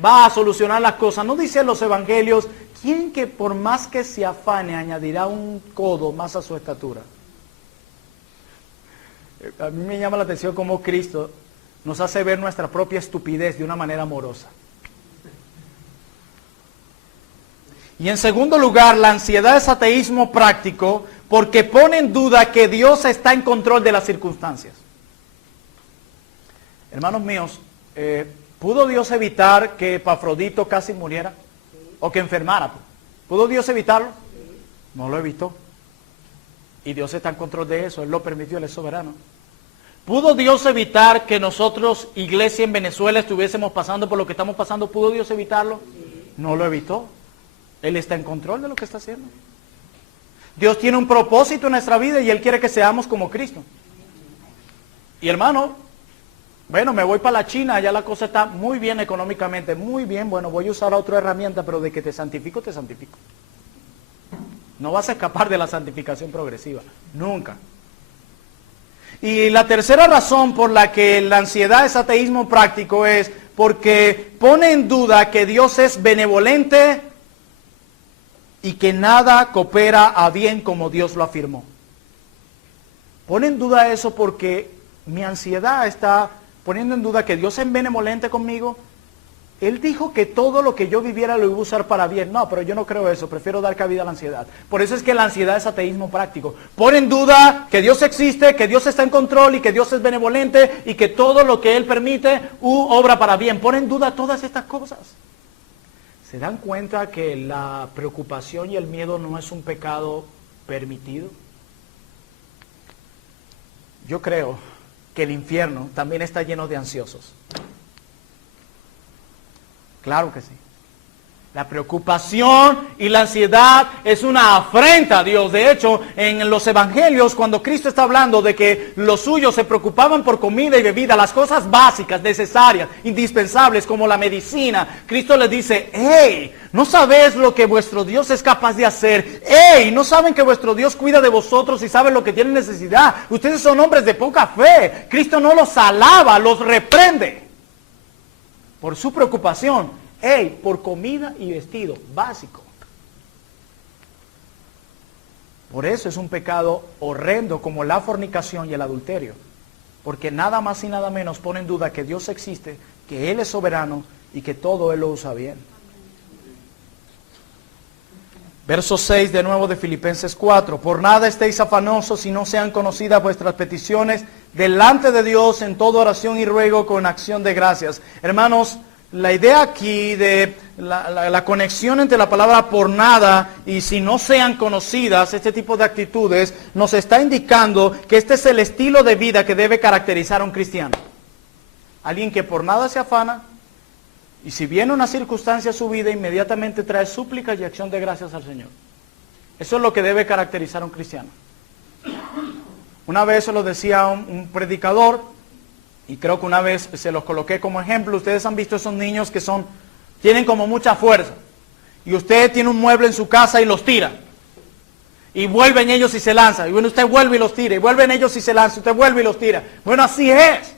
va a solucionar las cosas. ¿No dicen los evangelios, quién que por más que se afane añadirá un codo más a su estatura? A mí me llama la atención cómo Cristo nos hace ver nuestra propia estupidez de una manera amorosa. Y en segundo lugar, la ansiedad es ateísmo práctico porque pone en duda que Dios está en control de las circunstancias. Hermanos míos, ¿pudo Dios evitar que Epafrodito casi muriera? O que enfermara. ¿Pudo Dios evitarlo? No lo evitó. Y Dios está en control de eso, Él lo permitió, Él es soberano. ¿Pudo Dios evitar que nosotros, iglesia en Venezuela, estuviésemos pasando por lo que estamos pasando? ¿Pudo Dios evitarlo? No lo evitó. Él está en control de lo que está haciendo. Dios tiene un propósito en nuestra vida y Él quiere que seamos como Cristo. Y hermano, bueno, me voy para la China, allá la cosa está muy bien económicamente, muy bien, bueno, voy a usar otra herramienta, pero de que te santifico, te santifico. No vas a escapar de la santificación progresiva, nunca. Y la tercera razón por la que la ansiedad es ateísmo práctico es porque pone en duda que Dios es benevolente y que nada coopera a bien como Dios lo afirmó. Pone en duda eso porque mi ansiedad está poniendo en duda que Dios es benevolente conmigo. Él dijo que todo lo que yo viviera lo iba a usar para bien. No, pero yo no creo eso. Prefiero dar cabida a la ansiedad. Por eso es que la ansiedad es ateísmo práctico. Pone en duda que Dios existe, que Dios está en control y que Dios es benevolente y que todo lo que Él permite obra para bien. Pone en duda todas estas cosas. ¿Se dan cuenta que la preocupación y el miedo no es un pecado permitido? Yo creo que el infierno también está lleno de ansiosos. Claro que sí. La preocupación y la ansiedad es una afrenta a Dios. De hecho, en los evangelios, cuando Cristo está hablando de que los suyos se preocupaban por comida y bebida, las cosas básicas, necesarias, indispensables, como la medicina, Cristo les dice, ¡hey! ¿No sabéis lo que vuestro Dios es capaz de hacer? ¡Hey! ¿No saben que vuestro Dios cuida de vosotros y sabe lo que tienen necesidad? Ustedes son hombres de poca fe. Cristo no los alaba, los reprende por su preocupación. Por comida y vestido, básico. Por eso es un pecado horrendo como la fornicación y el adulterio. Porque nada más y nada menos pone en duda que Dios existe, que Él es soberano y que todo Él lo usa bien. Verso 6 de nuevo de Filipenses 4. Por nada estéis afanosos y no sean conocidas vuestras peticiones delante de Dios en toda oración y ruego con acción de gracias. Hermanos, la idea aquí de la conexión entre la palabra por nada y si no sean conocidas, este tipo de actitudes, nos está indicando que este es el estilo de vida que debe caracterizar a un cristiano. Alguien que por nada se afana y si viene una circunstancia a su vida, inmediatamente trae súplicas y acción de gracias al Señor. Eso es lo que debe caracterizar a un cristiano. Una vez se lo decía un predicador, y creo que una vez se los coloqué como ejemplo. Ustedes han visto esos niños que tienen como mucha fuerza. Y usted tiene un mueble en su casa y los tira. Y vuelven ellos y se lanzan. Y bueno, usted vuelve y los tira. Y vuelven ellos y se lanzan. Usted vuelve y los tira. Bueno, así es.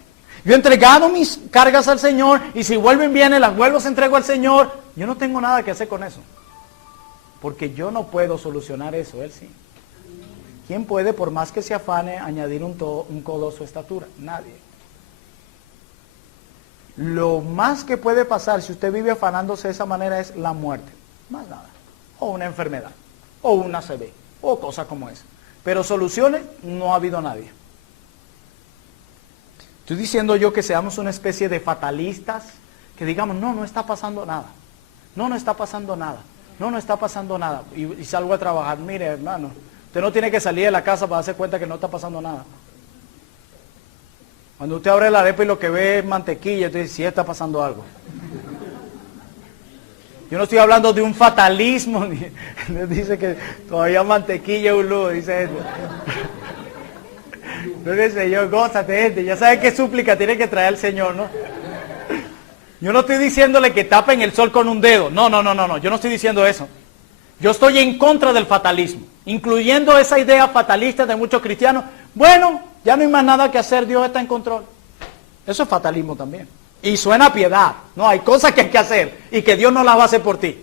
Yo he entregado mis cargas al Señor. Y si vuelven bien, las vuelvo se entrego al Señor. Yo no tengo nada que hacer con eso. Porque yo no puedo solucionar eso. Él sí. ¿Quién puede, por más que se afane, añadir un codo a su estatura? Nadie. Lo más que puede pasar si usted vive afanándose de esa manera es la muerte, más nada, o una enfermedad, o una ACV, o cosas como esa. Pero soluciones no ha habido nadie. Estoy diciendo yo que seamos una especie de fatalistas, que digamos, no está pasando nada, no está pasando nada, no está pasando nada, y salgo a trabajar. Mire, hermano, usted no tiene que salir de la casa para darse cuenta que no está pasando nada. Cuando usted abre la arepa y lo que ve es mantequilla, usted dice, sí está pasando algo. Yo no estoy hablando de un fatalismo, dice que todavía mantequilla es un lujo, dice esto. Entonces, Señor, gózate, gente, ya sabe qué súplica tiene que traer el Señor, ¿no? Yo no estoy diciéndole que tapen el sol con un dedo, no, yo no estoy diciendo eso. Yo estoy en contra del fatalismo, incluyendo esa idea fatalista de muchos cristianos. Bueno, ya no hay más nada que hacer, Dios está en control. Eso es fatalismo también. Y suena a piedad. No, hay cosas que hay que hacer y que Dios no las va a hacer por ti.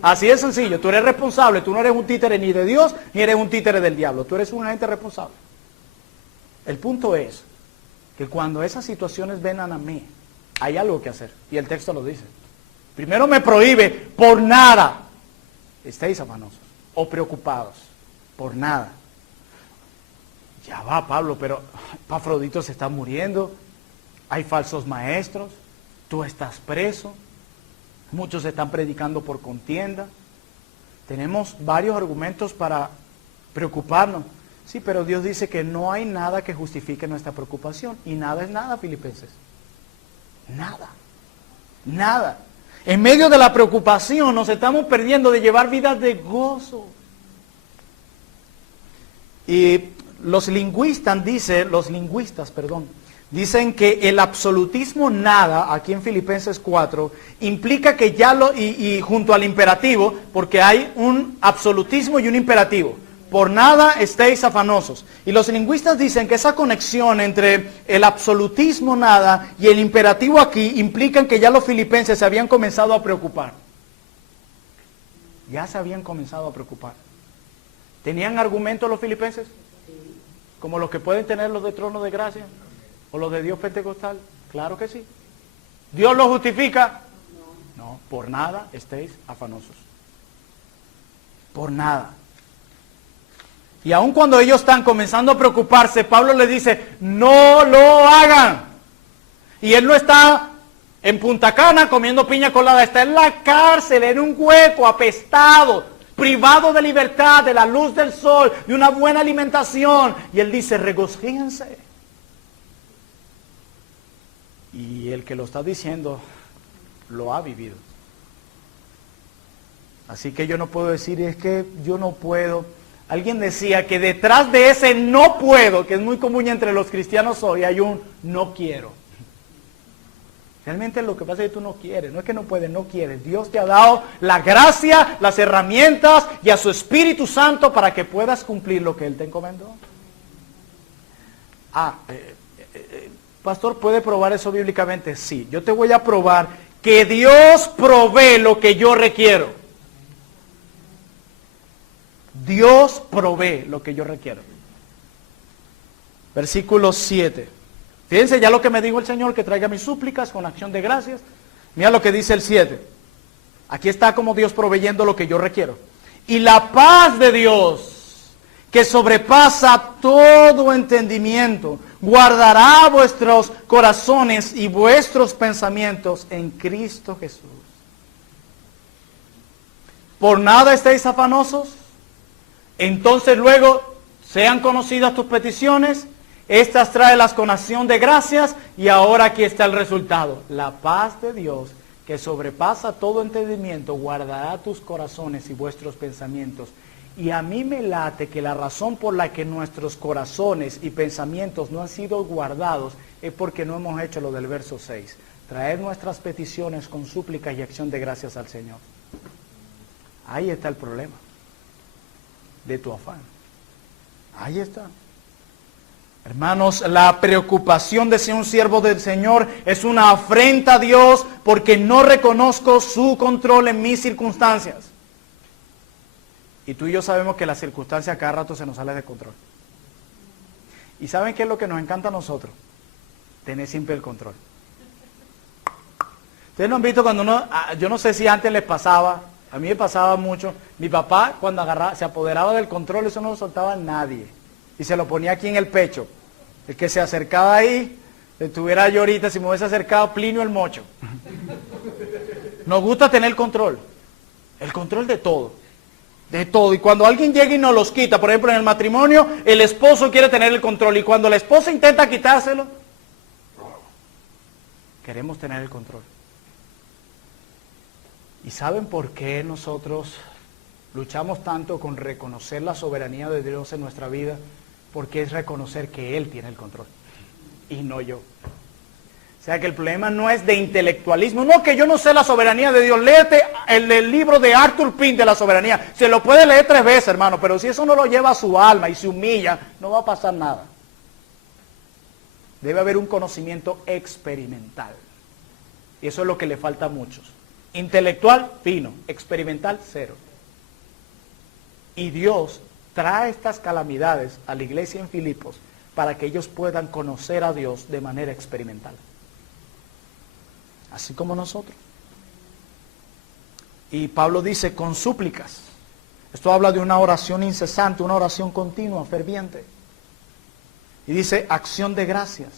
Así de sencillo. Tú eres responsable. Tú no eres un títere ni de Dios ni eres un títere del diablo. Tú eres un agente responsable. El punto es que cuando esas situaciones vengan a mí, hay algo que hacer. Y el texto lo dice. Primero me prohíbe por nada. Estéis afanosos o preocupados por nada. Ya va, Pablo, pero Epafrodito se está muriendo, hay falsos maestros, tú estás preso, muchos están predicando por contienda. Tenemos varios argumentos para preocuparnos. Sí, pero Dios dice que no hay nada que justifique nuestra preocupación. Y nada es nada, Filipenses. Nada. Nada. En medio de la preocupación nos estamos perdiendo de llevar vidas de gozo. Y los lingüistas dicen que el absolutismo nada, aquí en Filipenses 4, implica que ya y junto al imperativo, porque hay un absolutismo y un imperativo. Por nada estéis afanosos. Y los lingüistas dicen que esa conexión entre el absolutismo nada y el imperativo aquí implican que ya los filipenses se habían comenzado a preocupar. Ya se habían comenzado a preocupar. ¿Tenían argumentos los filipenses? como los que pueden tener los de trono de gracia o los de Dios pentecostal? Claro que sí. ¿Dios los justifica? No, por nada estéis afanosos. Por nada. Y aun cuando ellos están comenzando a preocuparse, Pablo les dice, no lo hagan. Y él no está en Punta Cana comiendo piña colada, está en la cárcel, en un hueco, apestado, privado de libertad, de la luz del sol, de una buena alimentación. Y él dice, regocíjense. Y el que lo está diciendo, lo ha vivido. Así que yo no puedo decir, es que yo no puedo. Alguien decía que detrás de ese no puedo, que es muy común entre los cristianos hoy, hay un no quiero. Realmente lo que pasa es que tú no quieres, no es que no puedes, no quieres. Dios te ha dado la gracia, las herramientas y a su Espíritu Santo para que puedas cumplir lo que Él te encomendó. Pastor, ¿puede probar eso bíblicamente? Sí, yo te voy a probar que Dios provee lo que yo requiero. Dios provee lo que yo requiero. Versículo 7. Fíjense ya lo que me dijo el Señor, que traiga mis súplicas con acción de gracias. Mira lo que dice el 7. Aquí está como Dios proveyendo lo que yo requiero. Y la paz de Dios, que sobrepasa todo entendimiento, guardará vuestros corazones y vuestros pensamientos en Cristo Jesús. Por nada estéis afanosos. Entonces luego sean conocidas tus peticiones, estas tráelas con acción de gracias, y ahora aquí está el resultado. La paz de Dios, que sobrepasa todo entendimiento, guardará tus corazones y vuestros pensamientos. Y a mí me late que la razón por la que nuestros corazones y pensamientos no han sido guardados es porque no hemos hecho lo del verso 6. Traer nuestras peticiones con súplica y acción de gracias al Señor. Ahí está el problema de tu afán. Ahí está. Hermanos, la preocupación de ser un siervo del Señor es una afrenta a Dios porque no reconozco su control en mis circunstancias. Y tú y yo sabemos que las circunstancias cada rato se nos sale de control. ¿Y saben qué es lo que nos encanta a nosotros? Tener siempre el control. Ustedes no han visto cuando uno, yo no sé si antes les pasaba, a mí me pasaba mucho, mi papá cuando se apoderaba del control, eso no lo soltaba a nadie. Y se lo ponía aquí en el pecho. El que se acercaba ahí, estuviera yo ahorita, si me hubiese acercado, Plinio el Mocho. Nos gusta tener el control de todo. De todo. Y cuando alguien llega y nos los quita, por ejemplo en el matrimonio, el esposo quiere tener el control. Y cuando la esposa intenta quitárselo, queremos tener el control. ¿Y saben por qué nosotros luchamos tanto con reconocer la soberanía de Dios en nuestra vida? Porque es reconocer que Él tiene el control y no yo. O sea que el problema no es de intelectualismo, no que yo no sé la soberanía de Dios. Léete el libro de Arthur Pink de la soberanía. Se lo puede leer 3 veces, hermano, pero si eso no lo lleva a su alma y se humilla, no va a pasar nada. Debe haber un conocimiento experimental. Y eso es lo que le falta a muchos. Intelectual, fino. Experimental, 0. Y Dios trae estas calamidades a la iglesia en Filipos para que ellos puedan conocer a Dios de manera experimental. Así como nosotros. Y Pablo dice, con súplicas. Esto habla de una oración incesante, una oración continua, ferviente. Y dice, acción de gracias.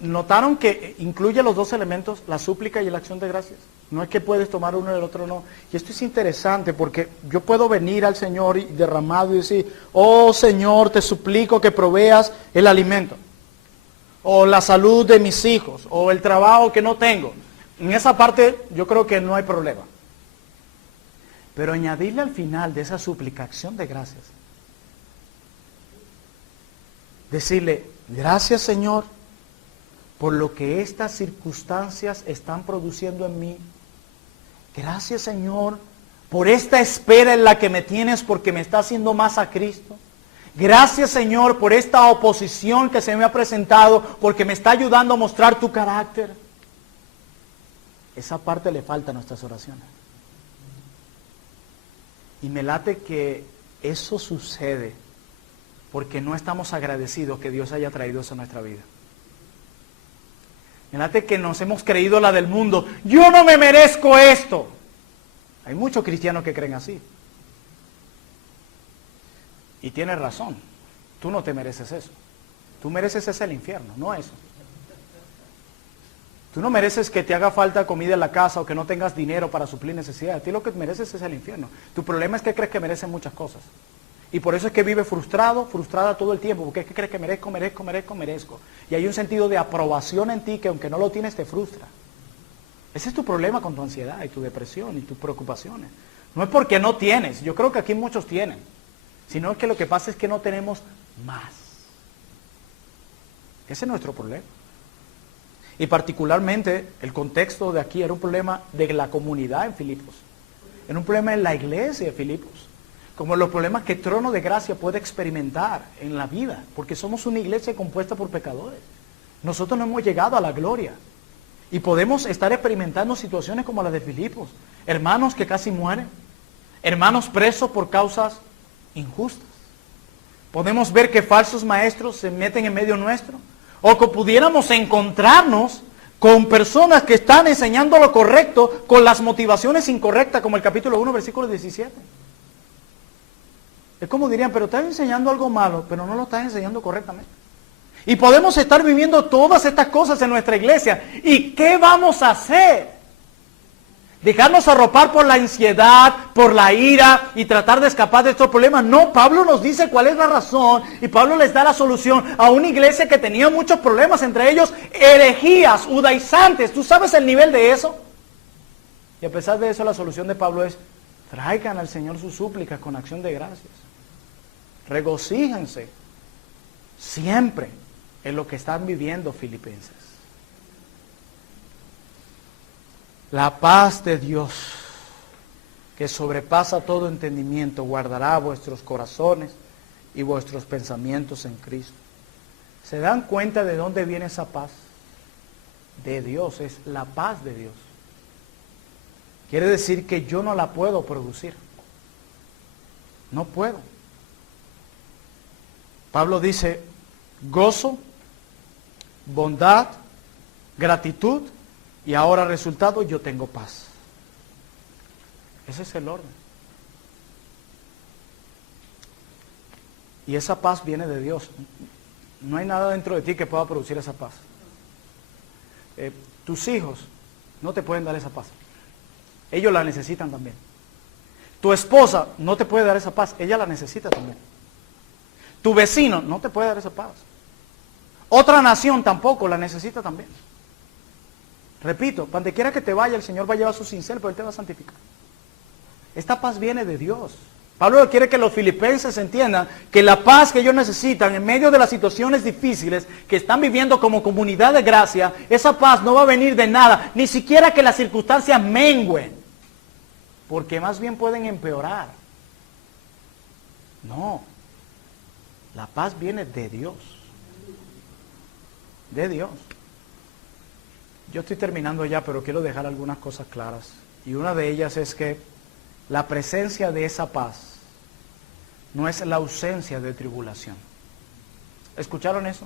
¿Notaron que incluye los 2 elementos, la súplica y la acción de gracias? No es que puedes tomar uno y el otro no. Y esto es interesante porque yo puedo venir al Señor derramado y decir, oh Señor, te suplico que proveas el alimento, o la salud de mis hijos, o el trabajo que no tengo. En esa parte yo creo que no hay problema. Pero añadirle al final de esa súplica acción de gracias. Decirle, gracias Señor, por lo que estas circunstancias están produciendo en mí. Gracias Señor por esta espera en la que me tienes porque me está haciendo más a Cristo. Gracias Señor por esta oposición que se me ha presentado porque me está ayudando a mostrar tu carácter. Esa parte le falta a nuestras oraciones. Y me late que eso sucede Porque no estamos agradecidos que Dios haya traído eso a nuestra vida. Fíjate que nos hemos creído la del mundo. Yo no me merezco esto. Hay muchos cristianos que creen así. Y tienes razón. Tú no te mereces eso. Tú mereces ese el infierno, no eso. Tú no mereces que te haga falta comida en la casa o que no tengas dinero para suplir necesidades. A ti lo que mereces es el infierno. Tu problema es que crees que mereces muchas cosas. Y por eso es que vive frustrada todo el tiempo, porque es que crees que merezco. Y hay un sentido de aprobación en ti que aunque no lo tienes te frustra. Ese es tu problema con tu ansiedad y tu depresión y tus preocupaciones. No es porque no tienes, yo creo que aquí muchos tienen, sino que lo que pasa es que no tenemos más. Ese es nuestro problema. Y particularmente el contexto de aquí era un problema de la comunidad en Filipos. Era un problema en la iglesia de Filipos. Como los problemas que Trono de Gracia puede experimentar en la vida, porque somos una iglesia compuesta por pecadores. Nosotros no hemos llegado a la gloria y podemos estar experimentando situaciones como las de Filipos, hermanos que casi mueren, hermanos presos por causas injustas. Podemos ver que falsos maestros se meten en medio nuestro, o que pudiéramos encontrarnos con personas que están enseñando lo correcto con las motivaciones incorrectas, como el capítulo 1, versículo 17. Es como dirían, pero estás enseñando algo malo, pero no lo estás enseñando correctamente. Y podemos estar viviendo todas estas cosas en nuestra iglesia. ¿Y qué vamos a hacer? ¿Dejarnos arropar por la ansiedad, por la ira y tratar de escapar de estos problemas? No, Pablo nos dice cuál es la razón y Pablo les da la solución a una iglesia que tenía muchos problemas, entre ellos herejías, judaizantes. ¿Tú sabes el nivel de eso? Y a pesar de eso, la solución de Pablo es: traigan al Señor sus súplicas con acción de gracias. Regocíjense siempre en lo que están viviendo, filipenses. La paz de Dios, que sobrepasa todo entendimiento, guardará vuestros corazones y vuestros pensamientos en Cristo. ¿Se dan cuenta de dónde viene esa paz? De Dios, es la paz de Dios. Quiere decir que yo no la puedo producir. No puedo. Pablo dice: gozo, bondad, gratitud, y ahora resultado, yo tengo paz. Ese es el orden. Y esa paz viene de Dios. No hay nada dentro de ti que pueda producir esa paz. Tus hijos no te pueden dar esa paz. Ellos la necesitan también. Tu esposa no te puede dar esa paz. Ella la necesita también. Tu vecino no te puede dar esa paz. Otra nación tampoco la necesita también. Repito, donde quiera que te vaya, el Señor va a llevar su cincel, pero Él te va a santificar. Esta paz viene de Dios. Pablo quiere que los filipenses entiendan que la paz que ellos necesitan en medio de las situaciones difíciles que están viviendo como comunidad de gracia, esa paz no va a venir de nada, ni siquiera que las circunstancias mengüen, porque más bien pueden empeorar. No, la paz viene de Dios. De Dios. Yo estoy terminando ya, pero quiero dejar algunas cosas claras. Y una de ellas es que la presencia de esa paz no es la ausencia de tribulación. ¿Escucharon eso?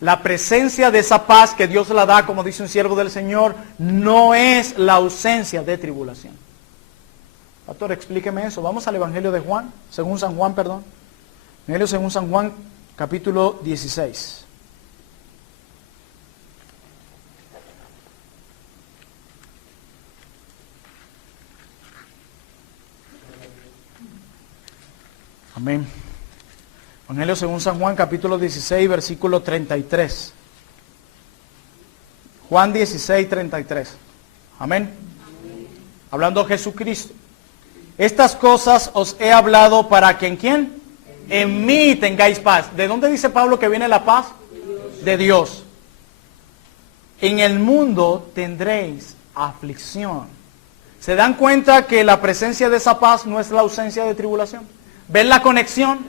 La presencia de esa paz que Dios la da, como dice un siervo del Señor, no es la ausencia de tribulación. Pastor, explíqueme eso. Vamos al Evangelio de Juan, según San Juan, perdón. Evangelio según San Juan, capítulo 16. Amén. Evangelio según San Juan, capítulo 16, versículo 33. Juan 16, 33. Amén. Amén. Hablando Jesucristo. Estas cosas os he hablado para que ¿en quién? En mí tengáis paz. ¿De dónde dice Pablo que viene la paz? De Dios. En el mundo tendréis aflicción. ¿Se dan cuenta que la presencia de esa paz no es la ausencia de tribulación? ¿Ven la conexión?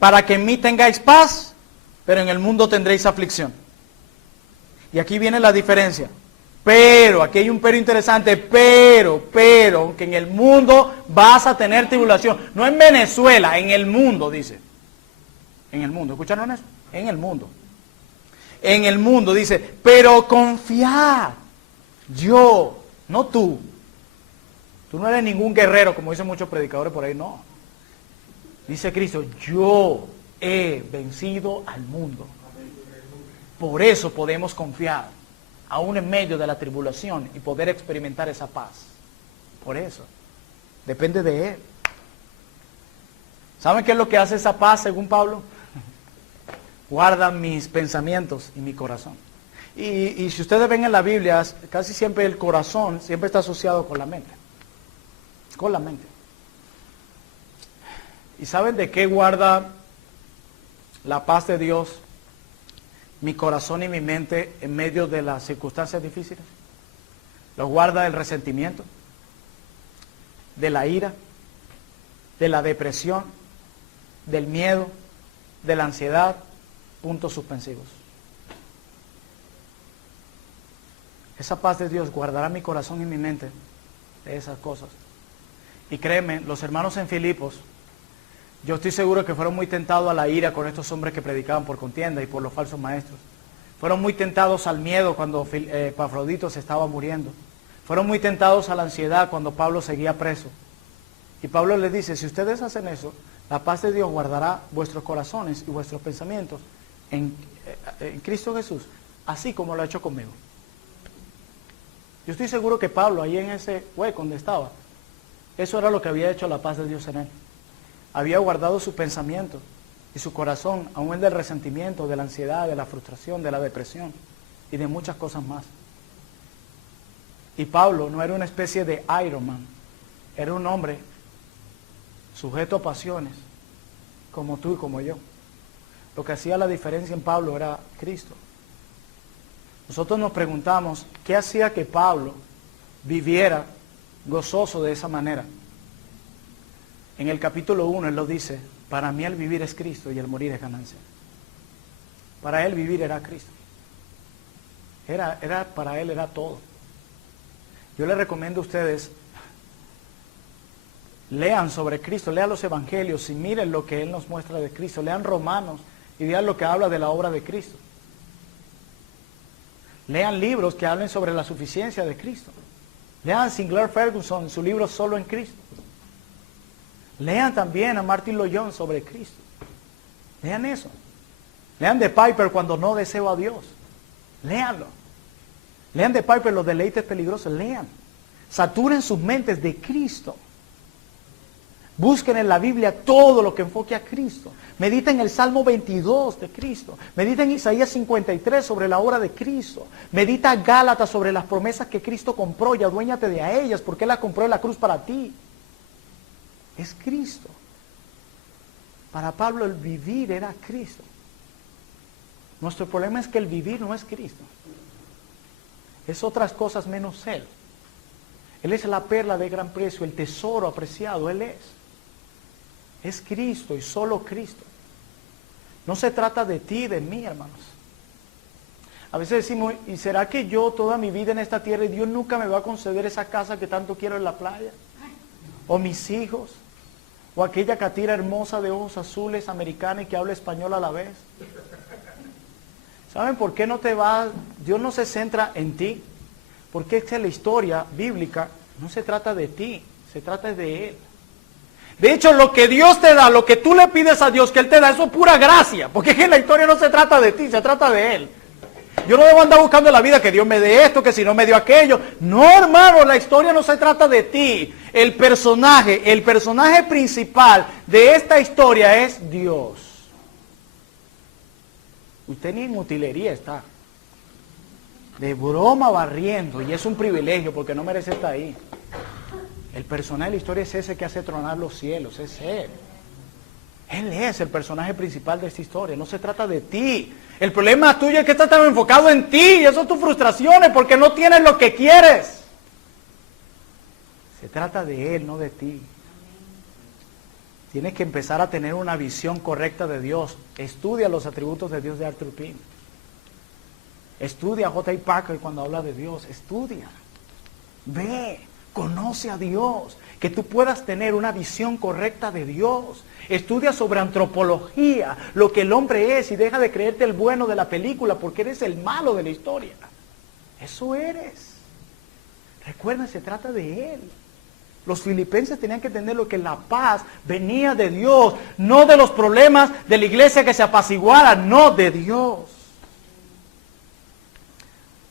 Para que en mí tengáis paz, pero en el mundo tendréis aflicción. Y aquí viene la diferencia. Pero, aquí hay un pero interesante, pero, que en el mundo vas a tener tribulación. No en Venezuela, en el mundo, dice. En el mundo, ¿escucharon eso? En el mundo. En el mundo, dice, pero confiad. Yo, no tú. Tú no eres ningún guerrero, como dicen muchos predicadores por ahí, no. Dice Cristo, yo he vencido al mundo. Por eso podemos confiar, aún en medio de la tribulación, y poder experimentar esa paz. Por eso. Depende de Él. ¿Saben qué es lo que hace esa paz, según Pablo? Guarda mis pensamientos y mi corazón. Y si ustedes ven en la Biblia, casi siempre el corazón siempre está asociado con la mente. Con la mente. ¿Y saben de qué guarda la paz de Dios mi corazón y mi mente en medio de las circunstancias difíciles? Lo guarda del resentimiento, de la ira, de la depresión, del miedo, de la ansiedad, puntos suspensivos. Esa paz de Dios guardará mi corazón y mi mente de esas cosas. Y créeme, los hermanos en Filipos, yo estoy seguro que fueron muy tentados a la ira con estos hombres que predicaban por contienda y por los falsos maestros. Fueron muy tentados al miedo cuando Epafrodito se estaba muriendo. Fueron muy tentados a la ansiedad cuando Pablo seguía preso. Y Pablo les dice, si ustedes hacen eso, la paz de Dios guardará vuestros corazones y vuestros pensamientos en Cristo Jesús, así como lo ha hecho conmigo. Yo estoy seguro que Pablo, ahí en ese hueco donde estaba, eso era lo que había hecho la paz de Dios en él. Había guardado su pensamiento y su corazón, aún el del resentimiento, de la ansiedad, de la frustración, de la depresión y de muchas cosas más. Y Pablo no era una especie de Iron Man, era un hombre sujeto a pasiones, como tú y como yo. Lo que hacía la diferencia en Pablo era Cristo. Nosotros nos preguntamos, ¿qué hacía que Pablo viviera gozoso de esa manera? En el capítulo 1 él lo dice, para mí el vivir es Cristo y el morir es ganancia. Para él vivir era Cristo. Para él era todo. Yo les recomiendo a ustedes, lean sobre Cristo, lean los evangelios y miren lo que Él nos muestra de Cristo. Lean Romanos y vean lo que habla de la obra de Cristo. Lean libros que hablen sobre la suficiencia de Cristo. Lean Sinclair Ferguson en su libro Solo en Cristo. Lean también a Martin Lloyd-Jones sobre Cristo. Lean eso. Lean de Piper Cuando no deseo a Dios. Léanlo. Lean de Piper Los deleites peligrosos. Lean. Saturen sus mentes de Cristo. Busquen en la Biblia todo lo que enfoque a Cristo. Mediten el Salmo 22 de Cristo. Mediten Isaías 53 sobre la obra de Cristo. Medita Gálatas sobre las promesas que Cristo compró y aduéñate de a ellas porque Él las compró en la cruz para ti. Es Cristo. Para Pablo el vivir era Cristo. Nuestro problema es que el vivir no es Cristo. Es otras cosas menos Él. Él es la perla de gran precio, el tesoro apreciado, Él es. Es Cristo y solo Cristo. No se trata de ti y de mí, hermanos. A veces decimos, ¿y será que yo toda mi vida en esta tierra y Dios nunca me va a conceder esa casa que tanto quiero en la playa? ¿O mis hijos? ¿O aquella catira hermosa de ojos azules, americana y que habla español a la vez? ¿Saben por qué no te va? Dios no se centra en ti. Porque es que la historia bíblica no se trata de ti, se trata de Él. De hecho, lo que Dios te da, lo que tú le pides a Dios que Él te da, eso es pura gracia. Porque es que la historia no se trata de ti, se trata de Él. Yo no debo andar buscando en la vida que Dios me dé esto, que si no me dio aquello. No, hermano, la historia no se trata de ti. El personaje principal de esta historia es Dios. Usted ni en utilería está. De broma barriendo, y es un privilegio porque no merece estar ahí. El personaje de la historia es ese que hace tronar los cielos, es Él. Él es el personaje principal de esta historia, no se trata de ti. El problema tuyo es que estás tan enfocado en ti, y eso es tus frustraciones, porque no tienes lo que quieres. Se trata de Él, no de ti. Tienes que empezar a tener una visión correcta de Dios. Estudia los atributos de Dios de Arthur Pym. Estudia a J.I. Packer cuando habla de Dios. Estudia. Ve. Conoce a Dios. Que tú puedas tener una visión correcta de Dios. Estudia sobre antropología, lo que el hombre es, y deja de creerte el bueno de la película porque eres el malo de la historia. Eso eres. Recuerden, se trata de Él. Los filipenses tenían que entender lo que la paz venía de Dios, no de los problemas de la iglesia que se apaciguaran, no, de Dios.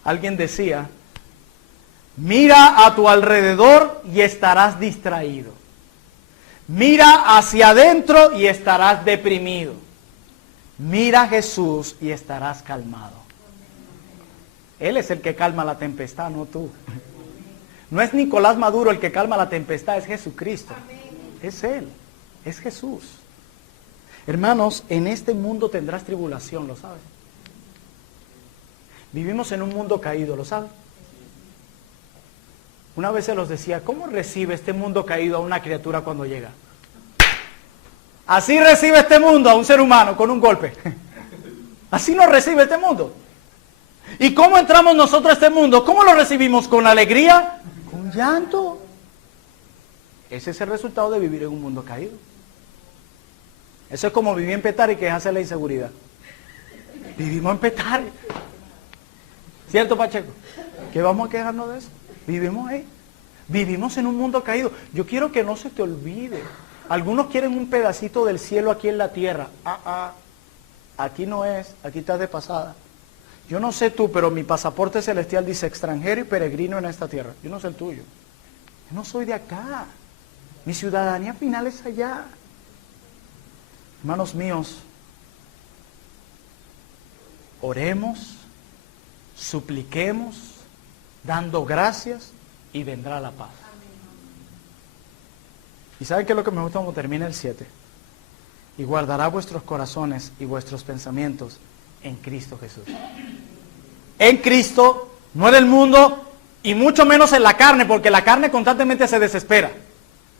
Alguien decía, mira a tu alrededor y estarás distraído. Mira hacia adentro y estarás deprimido. Mira a Jesús y estarás calmado. Él es el que calma la tempestad, no tú. No es Nicolás Maduro el que calma la tempestad, es Jesucristo. Es Él, es Jesús. Hermanos, en este mundo tendrás tribulación, ¿lo sabes? Vivimos en un mundo caído, ¿lo sabes? Una vez se los decía, ¿cómo recibe este mundo caído a una criatura cuando llega? Así recibe este mundo a un ser humano con un golpe. Así nos recibe este mundo. ¿Y cómo entramos nosotros a este mundo? ¿Cómo lo recibimos? ¿Con alegría? ¿Con llanto? Ese es el resultado de vivir en un mundo caído. Eso es como vivir en Petare y quejarse de la inseguridad. Vivimos en Petare. ¿Cierto, Pacheco? ¿Qué vamos a quejarnos de eso? Vivimos ahí. Vivimos en un mundo caído. Yo quiero que no se te olvide. Algunos quieren un pedacito del cielo aquí en la tierra. Aquí no es. Aquí estás de pasada. Yo no sé tú, pero mi pasaporte celestial dice extranjero y peregrino en esta tierra. Yo no sé el tuyo. Yo no soy de acá. Mi ciudadanía final es allá. Hermanos míos, oremos, supliquemos, dando gracias, y vendrá la paz. ¿Y saben qué es lo que me gusta cuando termina el 7? Y guardará vuestros corazones y vuestros pensamientos en Cristo Jesús. En Cristo, no en el mundo, y mucho menos en la carne, porque la carne constantemente se desespera.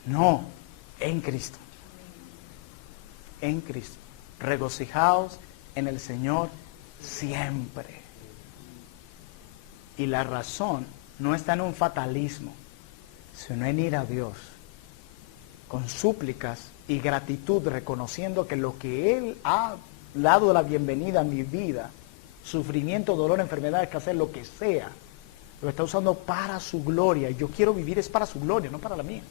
No, en Cristo. En Cristo. Regocijaos en el Señor siempre. Y la razón no está en un fatalismo, sino en ir a Dios con súplicas y gratitud, reconociendo que lo que Él ha dado la bienvenida a mi vida, sufrimiento, dolor, enfermedad, escasez, lo que sea, lo está usando para su gloria. Y yo quiero vivir es para su gloria, no para la mía.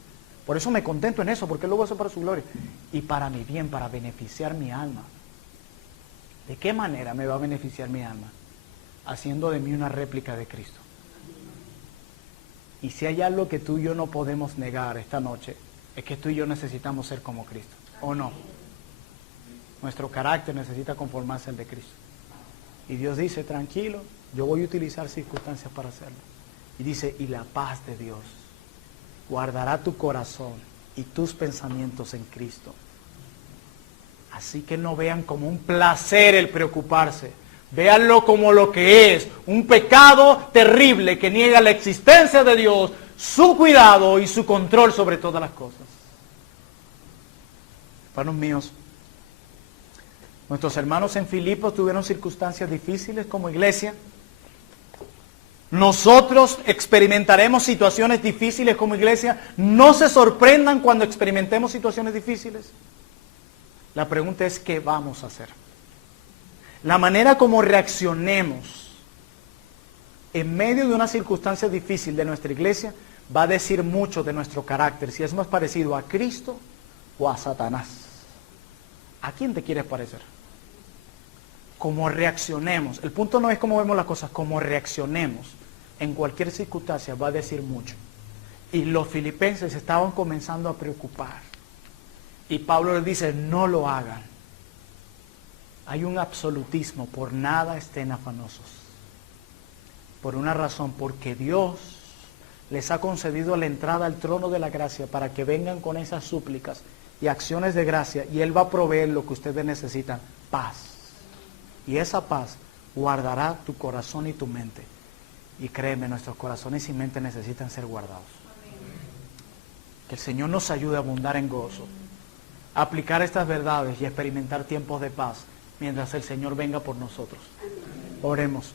Por eso me contento en eso, porque Él lo va a hacer para su gloria. Y para mi bien, para beneficiar mi alma. ¿De qué manera me va a beneficiar mi alma? Haciendo de mí una réplica de Cristo. Y si hay algo que tú y yo no podemos negar esta noche, es que tú y yo necesitamos ser como Cristo, ¿o no? Nuestro carácter necesita conformarse al de Cristo. Y Dios dice, tranquilo, yo voy a utilizar circunstancias para hacerlo. Y dice, y la paz de Dios guardará tu corazón y tus pensamientos en Cristo. Así que no vean como un placer el preocuparse. Véanlo como lo que es, un pecado terrible que niega la existencia de Dios, su cuidado y su control sobre todas las cosas. Hermanos míos, nuestros hermanos en Filipos tuvieron circunstancias difíciles como iglesia. Nosotros experimentaremos situaciones difíciles como iglesia. No se sorprendan cuando experimentemos situaciones difíciles. La pregunta es, ¿qué vamos a hacer? La manera como reaccionemos en medio de una circunstancia difícil de nuestra iglesia va a decir mucho de nuestro carácter, si es más parecido a Cristo o a Satanás. ¿A quién te quieres parecer? Cómo reaccionemos. El punto no es cómo vemos las cosas, cómo reaccionemos en cualquier circunstancia va a decir mucho. Y los filipenses estaban comenzando a preocupar. Y Pablo les dice, no lo hagan. Hay un absolutismo, por nada estén afanosos. Por una razón, porque Dios les ha concedido la entrada al trono de la gracia para que vengan con esas súplicas y acciones de gracia, y Él va a proveer lo que ustedes necesitan, paz. Y esa paz guardará tu corazón y tu mente. Y créeme, nuestros corazones y mente necesitan ser guardados. Que el Señor nos ayude a abundar en gozo, a aplicar estas verdades y a experimentar tiempos de paz mientras el Señor venga por nosotros. Oremos.